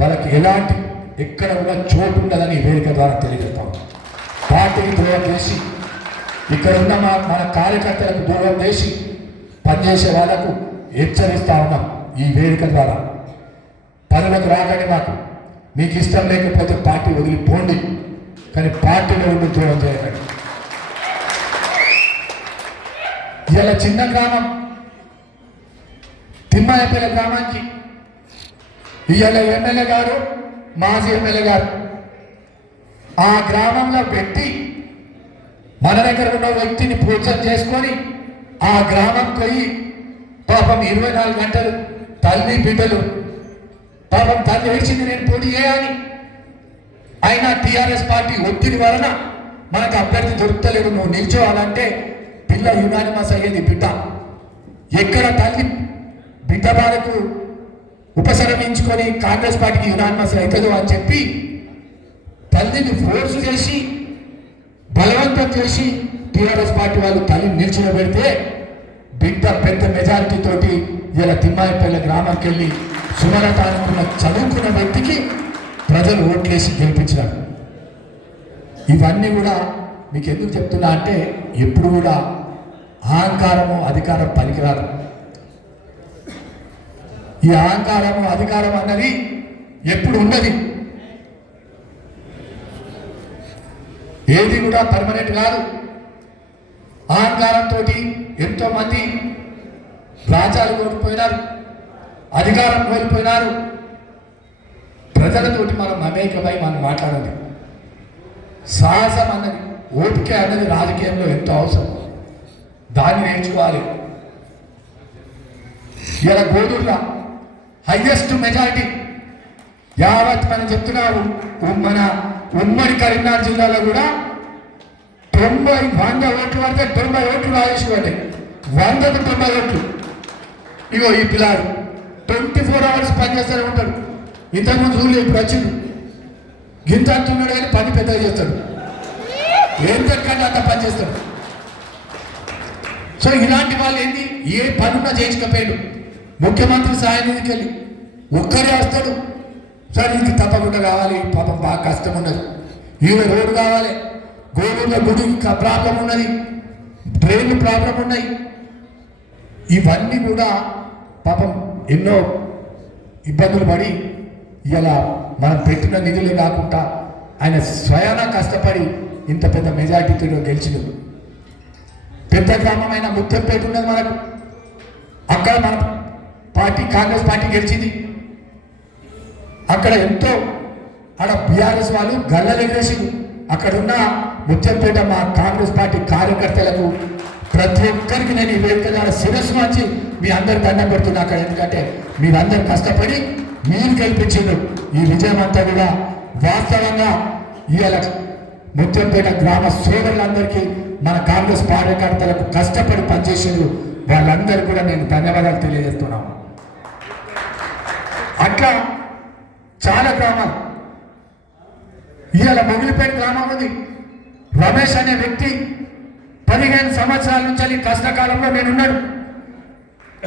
వాళ్ళకి ఎలాంటి ఎక్కడ కూడా చోటు ఉండదని వేదిక ద్వారా తెలియజేస్తాం. పార్టీకి ద్రోహం చేసి ఇక్కడ ఉన్న మన కార్యకర్తలకు ద్రోహం చేసి పనిచేసే వాళ్ళకు హెచ్చరిస్తా ఉన్నాం ఈ వేదిక ద్వారా. పనులకు రాగానే మీకు ఇష్టం లేకపోతే పార్టీ వదిలిపోండి, కానీ పార్టీలో ఉండి ద్రోహం చేయకండి. ఇలా చిన్న గ్రామం తిమ్మాయపల్లి గ్రామానికి ఇవాళ ఎమ్మెల్యే గారు, మాజీ ఎమ్మెల్యే గారు ఆ గ్రామంలో పెట్టి మన దగ్గర ఉన్న వ్యక్తిని పూజన చేసుకొని ఆ గ్రామం పోయి పాపం 24 గంటలు తల్లి బిడ్డలు పాపం తల్లి ఏడ్చింది నేను పోటీ చేయాలి, అయినా టీఆర్ఎస్ పార్టీ ఒత్తిడి వలన మనకు అభ్యర్థి దొరుకుతలేడు, నువ్వు నిల్చోవాలంటే పిల్ల యునానిమస్ అయ్యేది బిడ్డ. ఎక్కడ తల్లి బిడ్డ బాధకు ఉపసంహరించుకొని కాంగ్రెస్ పార్టీకి యునానిమస్ అవుతుందో అని చెప్పి తల్లిని ఫోర్స్ చేసి బలవంతం చేసి టీఆర్ఎస్ పార్టీ వాళ్ళు తల్లిని నిల్చోబెడితే బిడ్డ పెద్ద మెజారిటీ తోటి ఇలా తిమ్మాయిపల్లి గ్రామానికి వెళ్ళి సుమలత అనుకున్న చదువుకున్న వ్యక్తికి ప్రజలు ఓట్లేసి గెలిపించినారు. ఇవన్నీ కూడా మీకు ఎందుకు చెప్తున్నా అంటే ఎప్పుడు కూడా అహంకారము అధికారం పనికిరాదు. ఈ అహంకారము అధికారం అన్నది ఎప్పుడు ఉన్నది, ఏది కూడా పర్మనెంట్ కాదు. అహంకారంతో ఎంతో మంది రాజ్యాలు కోల్పోయినారు, అధికారం కోల్పోయినారు. ప్రజలతోటి మనం మమేకమై మనం మాట్లాడాలి. సాహసం అన్నది, ఓపిక అన్నది రాజకీయంలో ఎంతో అవసరం, దాన్ని నేర్చుకోవాలి. ఇలా గోదూరులో హైయెస్ట్ మెజారిటీ యావత్ మనం చెప్తున్నాము, మన ఉమ్మడి కరీంనగర్ జిల్లాలో కూడా 100 ఓట్లు పడితే 90 ఓట్లు రాజేసి పడ్డాయి. 100కు 90 ఓట్లు. ఇగో ఈ పిల్లాడు 24 అవర్స్ పనిచేస్తూనే ఉంటాడు. ఇంతకుముందు చూడలేదు, ఇప్పుడు వచ్చిండు గింత అంటున్నాడు కానీ పని పెద్దగా చేస్తాడు, ఏం చెక్కండి అంత పని చేస్తాడు. సో ఇలాంటి వాళ్ళు ఏంటి, ఏ పనున్నా చేయించకపోయాడు. ముఖ్యమంత్రి సాయం నిధికి వెళ్ళి ఒక్కరే వస్తాడు, సార్ ఇది తప్పకుండా కావాలి, పాపం బాగా కష్టం ఉన్నది, ఈయన రోడ్డు కావాలి, గోవింద గుడి ప్రాబ్లం ఉన్నది, ట్రైన్లు ప్రాబ్లం ఉన్నాయి. ఇవన్నీ కూడా పాపం ఎన్నో ఇబ్బందులు పడి ఇలా మనం పెట్టిన నిధులే కాకుండా ఆయన స్వయాన కష్టపడి ఇంత పెద్ద మెజార్టీతో గెలిచినది. పెద్ద గ్రామమైన ముత్యంపేట ఉన్నది మనకు, అక్కడ మన పార్టీ కాంగ్రెస్ పార్టీ గెలిచింది. అక్కడ ఎంతో ఆడ బీఆర్ఎస్ వాళ్ళు గల్లలెగేసి అక్కడున్న ముత్యంపేట మా కాంగ్రెస్ పార్టీ కార్యకర్తలకు ప్రతి ఒక్కరికి నేను ఈ వేదిక ద్వారా శిరస్సు వచ్చి మీ అందరు దండం పెడుతున్నా అక్కడ. ఎందుకంటే మీరందరూ కష్టపడి మీరు గెలిపించారు. ఈ విజయం అంతా కూడా వాస్తవంగా ఇవాళ ముత్యంపేట గ్రామ సోదరులందరికీ మన కాంగ్రెస్ కార్యకర్తలకు కష్టపడి పనిచేసారు. వాళ్ళందరూ కూడా నేను ధన్యవాదాలు తెలియజేస్తున్నాను. అట్లా చాలా గ్రామాలు ఇవాళ మొగిలిపేట గ్రామం ఉంది. రమేష్ అనే వ్యక్తి 15 సంవత్సరాల నుంచి కష్టకాలంలో నేనున్నాడు.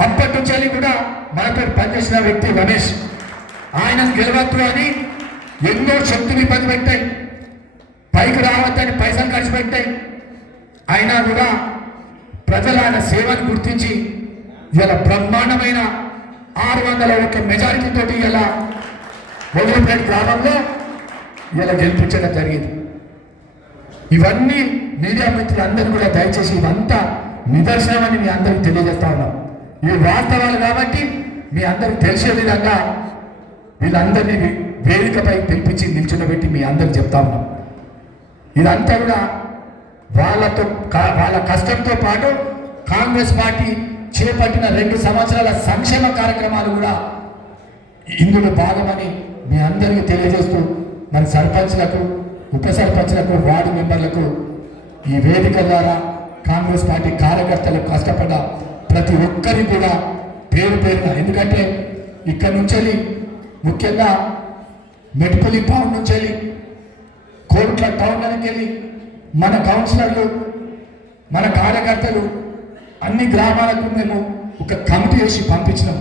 అప్పటి నుంచి కూడా మనపై పనిచేసిన వ్యక్తి రమేష్. ఆయన గెలవద్దు అని ఎన్నో శక్తిని ఇబ్బంది పెట్టాయి, పైకి రావద్దని పైసలు ఖర్చు పెట్టాయి. అయినా కూడా ప్రజలు ఆయన సేవను గుర్తించి ఇలా బ్రహ్మాండమైన 600 ఓట్ల మెజారిటీ తోటి ఇలా మొగిలిపేట గ్రామంలో ఇలా గెలిపించడం జరిగింది. ఇవన్నీ మీడియా మిత్రులందరూ కూడా దయచేసి ఇదంతా నిదర్శనమని మీ అందరికి తెలియజేస్తా ఉన్నాం. ఇవి వాస్తవాలు కాబట్టి మీ అందరికి తెలిసే విధంగా వీళ్ళందరినీ వేదికపై పిలిపించి నిల్చుండబెట్టి మీ అందరికి చెప్తా ఉన్నాం. ఇదంతా కూడా వాళ్ళ కష్టంతో పాటు కాంగ్రెస్ పార్టీ చేపట్టిన 2 సంవత్సరాల సంక్షేమ కార్యక్రమాలు కూడా ఇందులో భాగమని మీ అందరికీ తెలియజేస్తూ మన సర్పంచ్లకు, ఉప సర్పంచ్లకు, వార్డు మెంబర్లకు ఈ వేదిక ద్వారా కాంగ్రెస్ పార్టీ కార్యకర్తలు కష్టపడ్డ ప్రతి ఒక్కరికి కూడా పేరు పేరున, ఎందుకంటే ఇక్కడ నుంచి ముఖ్యంగా మెట్పల్లి టౌన్ నుంచి కోట్ల టౌన్లోకి వెళ్ళి మన కౌన్సిలర్లు, మన కార్యకర్తలు అన్ని గ్రామాలకు మేము ఒక కమిటీ వేసి పంపించినాం.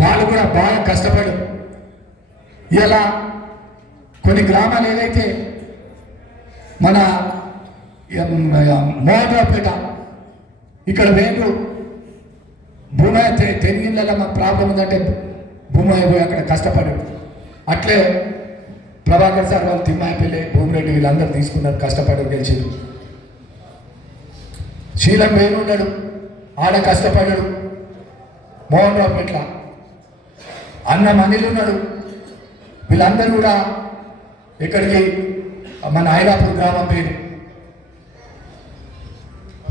వాళ్ళు కూడా బాగా కష్టపడి ఇలా కొన్ని గ్రామాలు ఏదైతే మన మోహన్రావుపేట ఇక్కడ వేరు భూమి తెరిగిళ్ళలో మాకు ప్రాబ్లం ఉందంటే భూమి అయిపోయి అక్కడ కష్టపడాడు. అట్లే ప్రభాకర్ సార్ వాళ్ళు తిమ్మాయిపల్లి, భూమిరెడ్డి వీళ్ళందరూ తీసుకున్నారు, కష్టపడి గెలిచారు. శీలం వేణున్నాడు, ఆడ కష్టపడ్డాడు. మోహన్రావుపేట అన్న మనీలు ఉన్నాడు. వీళ్ళందరూ కూడా ఇక్కడికి మన ఐలాపూర్ గ్రామం పేరు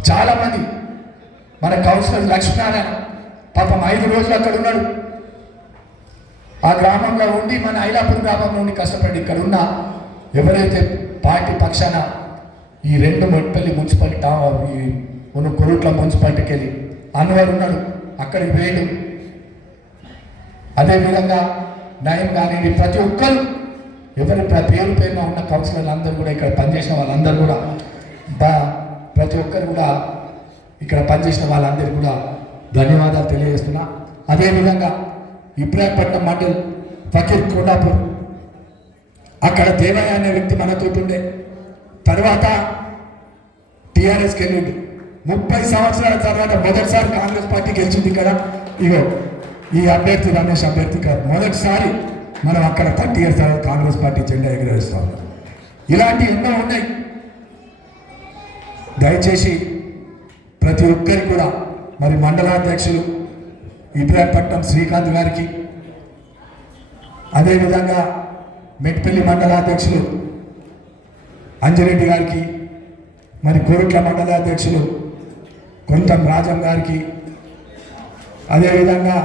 చాలామంది మన కౌన్సిలర్ లక్ష్మీనారాయణ పాపం 5 రోజులు అక్కడ ఉన్నాడు. ఆ గ్రామంలో ఉండి మన ఐలాపూర్ గ్రామంలో ఉండి కష్టపడి ఇక్కడ ఉన్న ఎవరైతే పార్టీ పక్షాన ఈ 2 మెట్పల్లి మున్సిపాలిటీ ఉన్న కొరుట్ల మున్సిపాలిటీకి వెళ్ళి అన్వర్ ఉన్నాడు, అక్కడికి వేయడు. అదేవిధంగా నయం కానీ ప్రతి ఒక్కరు ఎవరి పేరు పేరున ఉన్న కౌన్సిలర్లు అందరూ కూడా ఇక్కడ పనిచేసిన వాళ్ళందరూ కూడా ప్రతి ఒక్కరు కూడా ఇక్కడ పనిచేసిన వాళ్ళందరికీ కూడా ధన్యవాదాలు తెలియజేస్తున్నా. అదేవిధంగా ఇబ్రాహీంపట్నం మండల్ ఫకీర్ కోటాపూర్ అక్కడ దేవయ్య అనే వ్యక్తి మనతో ఉండే, తర్వాత టీఆర్ఎస్కి వెళ్ళిండు. 30 సంవత్సరాల తర్వాత మొదటిసారి కాంగ్రెస్ పార్టీ గెలిచింది ఇక్కడ. ఇగో ఈ అభ్యర్థి రమేష్ అభ్యర్థి కాదు, మొదటిసారి మనం అక్కడ 30 years తర్వాత కాంగ్రెస్ పార్టీ జెండా ఎగురవేస్తా ఉన్నాం. ఇలాంటి ఎన్నో ఉన్నాయి. దయచేసి ప్రతి ఒక్కరికి కూడా మరి మండలాధ్యక్షులు ఇబ్రాహీంపట్నం శ్రీకాంత్ గారికి, అదేవిధంగా మెట్పల్లి మండలాధ్యక్షులు అంజిరెడ్డి గారికి, మరి కోరుట్ల మండలాధ్యక్షులు కొంతం రాజం గారికి, అదేవిధంగా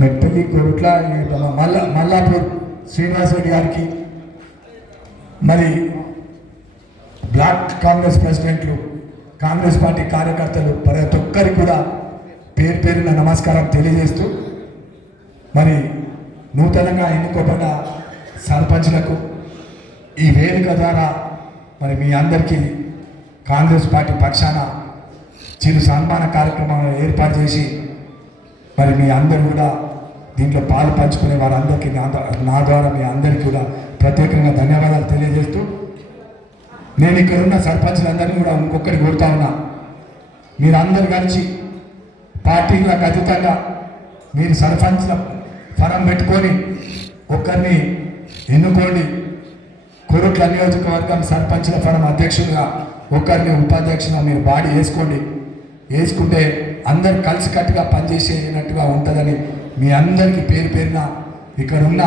మెట్పల్లి కోరుట్ల మల్లాపూర్ శ్రీనివాస్ రెడ్డి గారికి, మరి బ్లాక్ కాంగ్రెస్ ప్రెసిడెంట్లు, కాంగ్రెస్ పార్టీ కార్యకర్తలు ప్రతి ఒక్కరికి కూడా పేరు పేరున నమస్కారం తెలియజేస్తూ, మరి నూతనంగా ఎన్నుకోబడిన సర్పంచ్లకు ఈ వేదిక ద్వారా మరి మీ అందరికీ కాంగ్రెస్ పార్టీ పక్షాన చిరు సన్మాన కార్యక్రమం ఏర్పాటు చేసి మరి మీ అందరూ కూడా దీంట్లో పాలు పంచుకునే వారందరికీ నా ద్వారా మీ అందరికీ కూడా ప్రత్యేకంగా ధన్యవాదాలు తెలియజేస్తూ, నేను ఇక్కడ ఉన్న సర్పంచ్లందరినీ కూడా ఇంకొకటి కోరుతా ఉన్నా, మీరందరూ కలిసి పార్టీలకు అతీతంగా మీరు సర్పంచ్ల ఫరం పెట్టుకొని ఒక్కరిని ఎన్నుకోండి. కొరుట్ల నియోజకవర్గం సర్పంచ్ల ఫరం అధ్యక్షులుగా ఒకరిని ఉపాధ్యక్షులుగా మీరు బాడీ వేసుకుంటే అందరు కలిసికట్టుగా పనిచేసేటట్టుగా ఉంటుందని మీ అందరికీ పేరు పేరున ఇక్కడ ఉన్న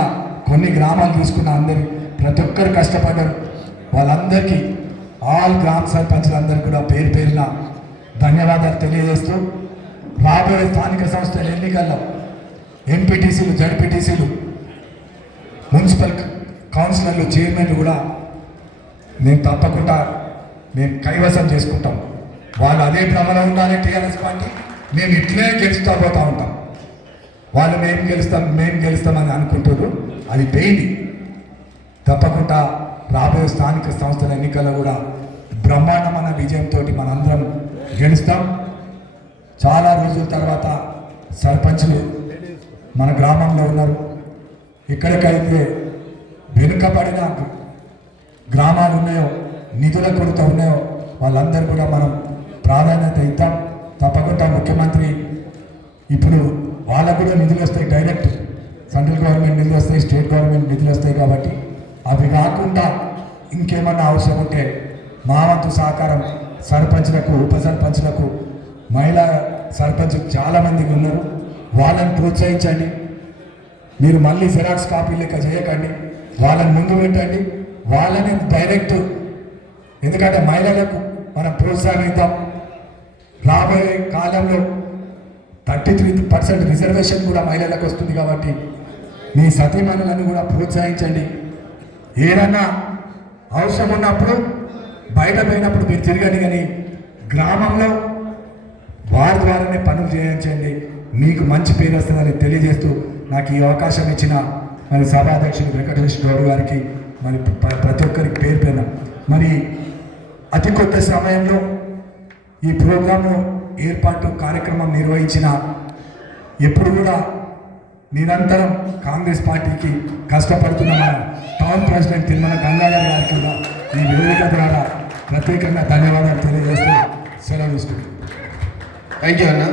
కొన్ని గ్రామాలు తీసుకున్న అందరి ప్రతి ఒక్కరు కష్టపడ్డారు. వాళ్ళందరికీ ఆల్ గ్రామ సర్పంచులందరికీ కూడా పేరు పేరున ధన్యవాదాలు తెలియజేస్తూ రాబోయే స్థానిక సంస్థల ఎన్నికల్లో ఎంపీటీసీలు, జడ్పీటీసీలు, మున్సిపల్ కౌన్సిలర్లు, చైర్మన్లు కూడా మేము తప్పకుండా కైవసం చేసుకుంటాం. వాళ్ళు అదే భ్రమలో ఉండాలి టీఆర్ఎస్ పార్టీ, మేము ఇట్లే గెలుస్తూ పోతూ ఉంటాం. వాళ్ళు మేము గెలుస్తామని అనుకుంటారు, అది పెయింది. తప్పకుండా రాబోయే స్థానిక సంస్థల ఎన్నికల్లో కూడా బ్రహ్మాండమైన విజయంతో మనందరం గెలుస్తాం. చాలా రోజుల తర్వాత సర్పంచులు మన గ్రామంలో ఉన్నారు. ఎక్కడికైతే వెనుకబడిన గ్రామాలు ఉన్నాయో, నిధుల కొరత ఉన్నాయో వాళ్ళందరూ కూడా మనం ప్రాధాన్యత ఇద్దాం. తప్పకుండా ముఖ్యమంత్రి ఇప్పుడు వాళ్ళకు కూడా నిధులు వస్తాయి, డైరెక్ట్ సెంట్రల్ గవర్నమెంట్ నిధులు వస్తాయి, స్టేట్ గవర్నమెంట్ నిధులు వస్తాయి. కాబట్టి అవి కాకుండా ఇంకేమన్నా అవసరం ఉంటే మా వంతు సహకారం సర్పంచ్లకు, ఉప సర్పంచ్లకు, మహిళా సర్పంచ్లు చాలామందికి ఉన్నారు, వాళ్ళని ప్రోత్సహించండి. మీరు మళ్ళీ జిరాక్స్ కాపీ లెక్క చేయకండి, వాళ్ళని ముందు పెట్టండి, వాళ్ళని డైరెక్ట్. ఎందుకంటే మహిళలకు మనం ప్రోత్సాహం ఇద్దాం. రాబోయే కాలంలో 33% రిజర్వేషన్ కూడా మహిళలకు వస్తుంది. కాబట్టి మీ సతీమణులను కూడా ప్రోత్సహించండి. ఏదన్నా అవసరం ఉన్నప్పుడు బయట పోయినప్పుడు మీరు తిరగండి, కానీ గ్రామంలో వారి ద్వారానే పనులు చేయించండి. మీకు మంచి పేరు వస్తుందని తెలియజేస్తూ నాకు ఈ అవకాశం ఇచ్చిన మరి సభాధ్యక్షుడు వెంకటేష్ గౌడ్ గారికి, మరి ప్రతి ఒక్కరికి పేరు పేరున, మరి అతి కొద్ది సమయంలో ఈ ప్రోగ్రాము ఏర్పాటు కార్యక్రమం నిర్వహించిన, ఎప్పుడు కూడా నిరంతరం కాంగ్రెస్ పార్టీకి కష్టపడుతున్న మన టౌన్ ప్రెసిడెంట్ తిరుమల గంగాధర్ గారికి కూడా ఈ వేదిక ద్వారా ప్రత్యేకంగా ధన్యవాదాలు తెలియజేస్తూ సెలవు తీసుకుంటున్నాను. థ్యాంక్ యూ అన్న.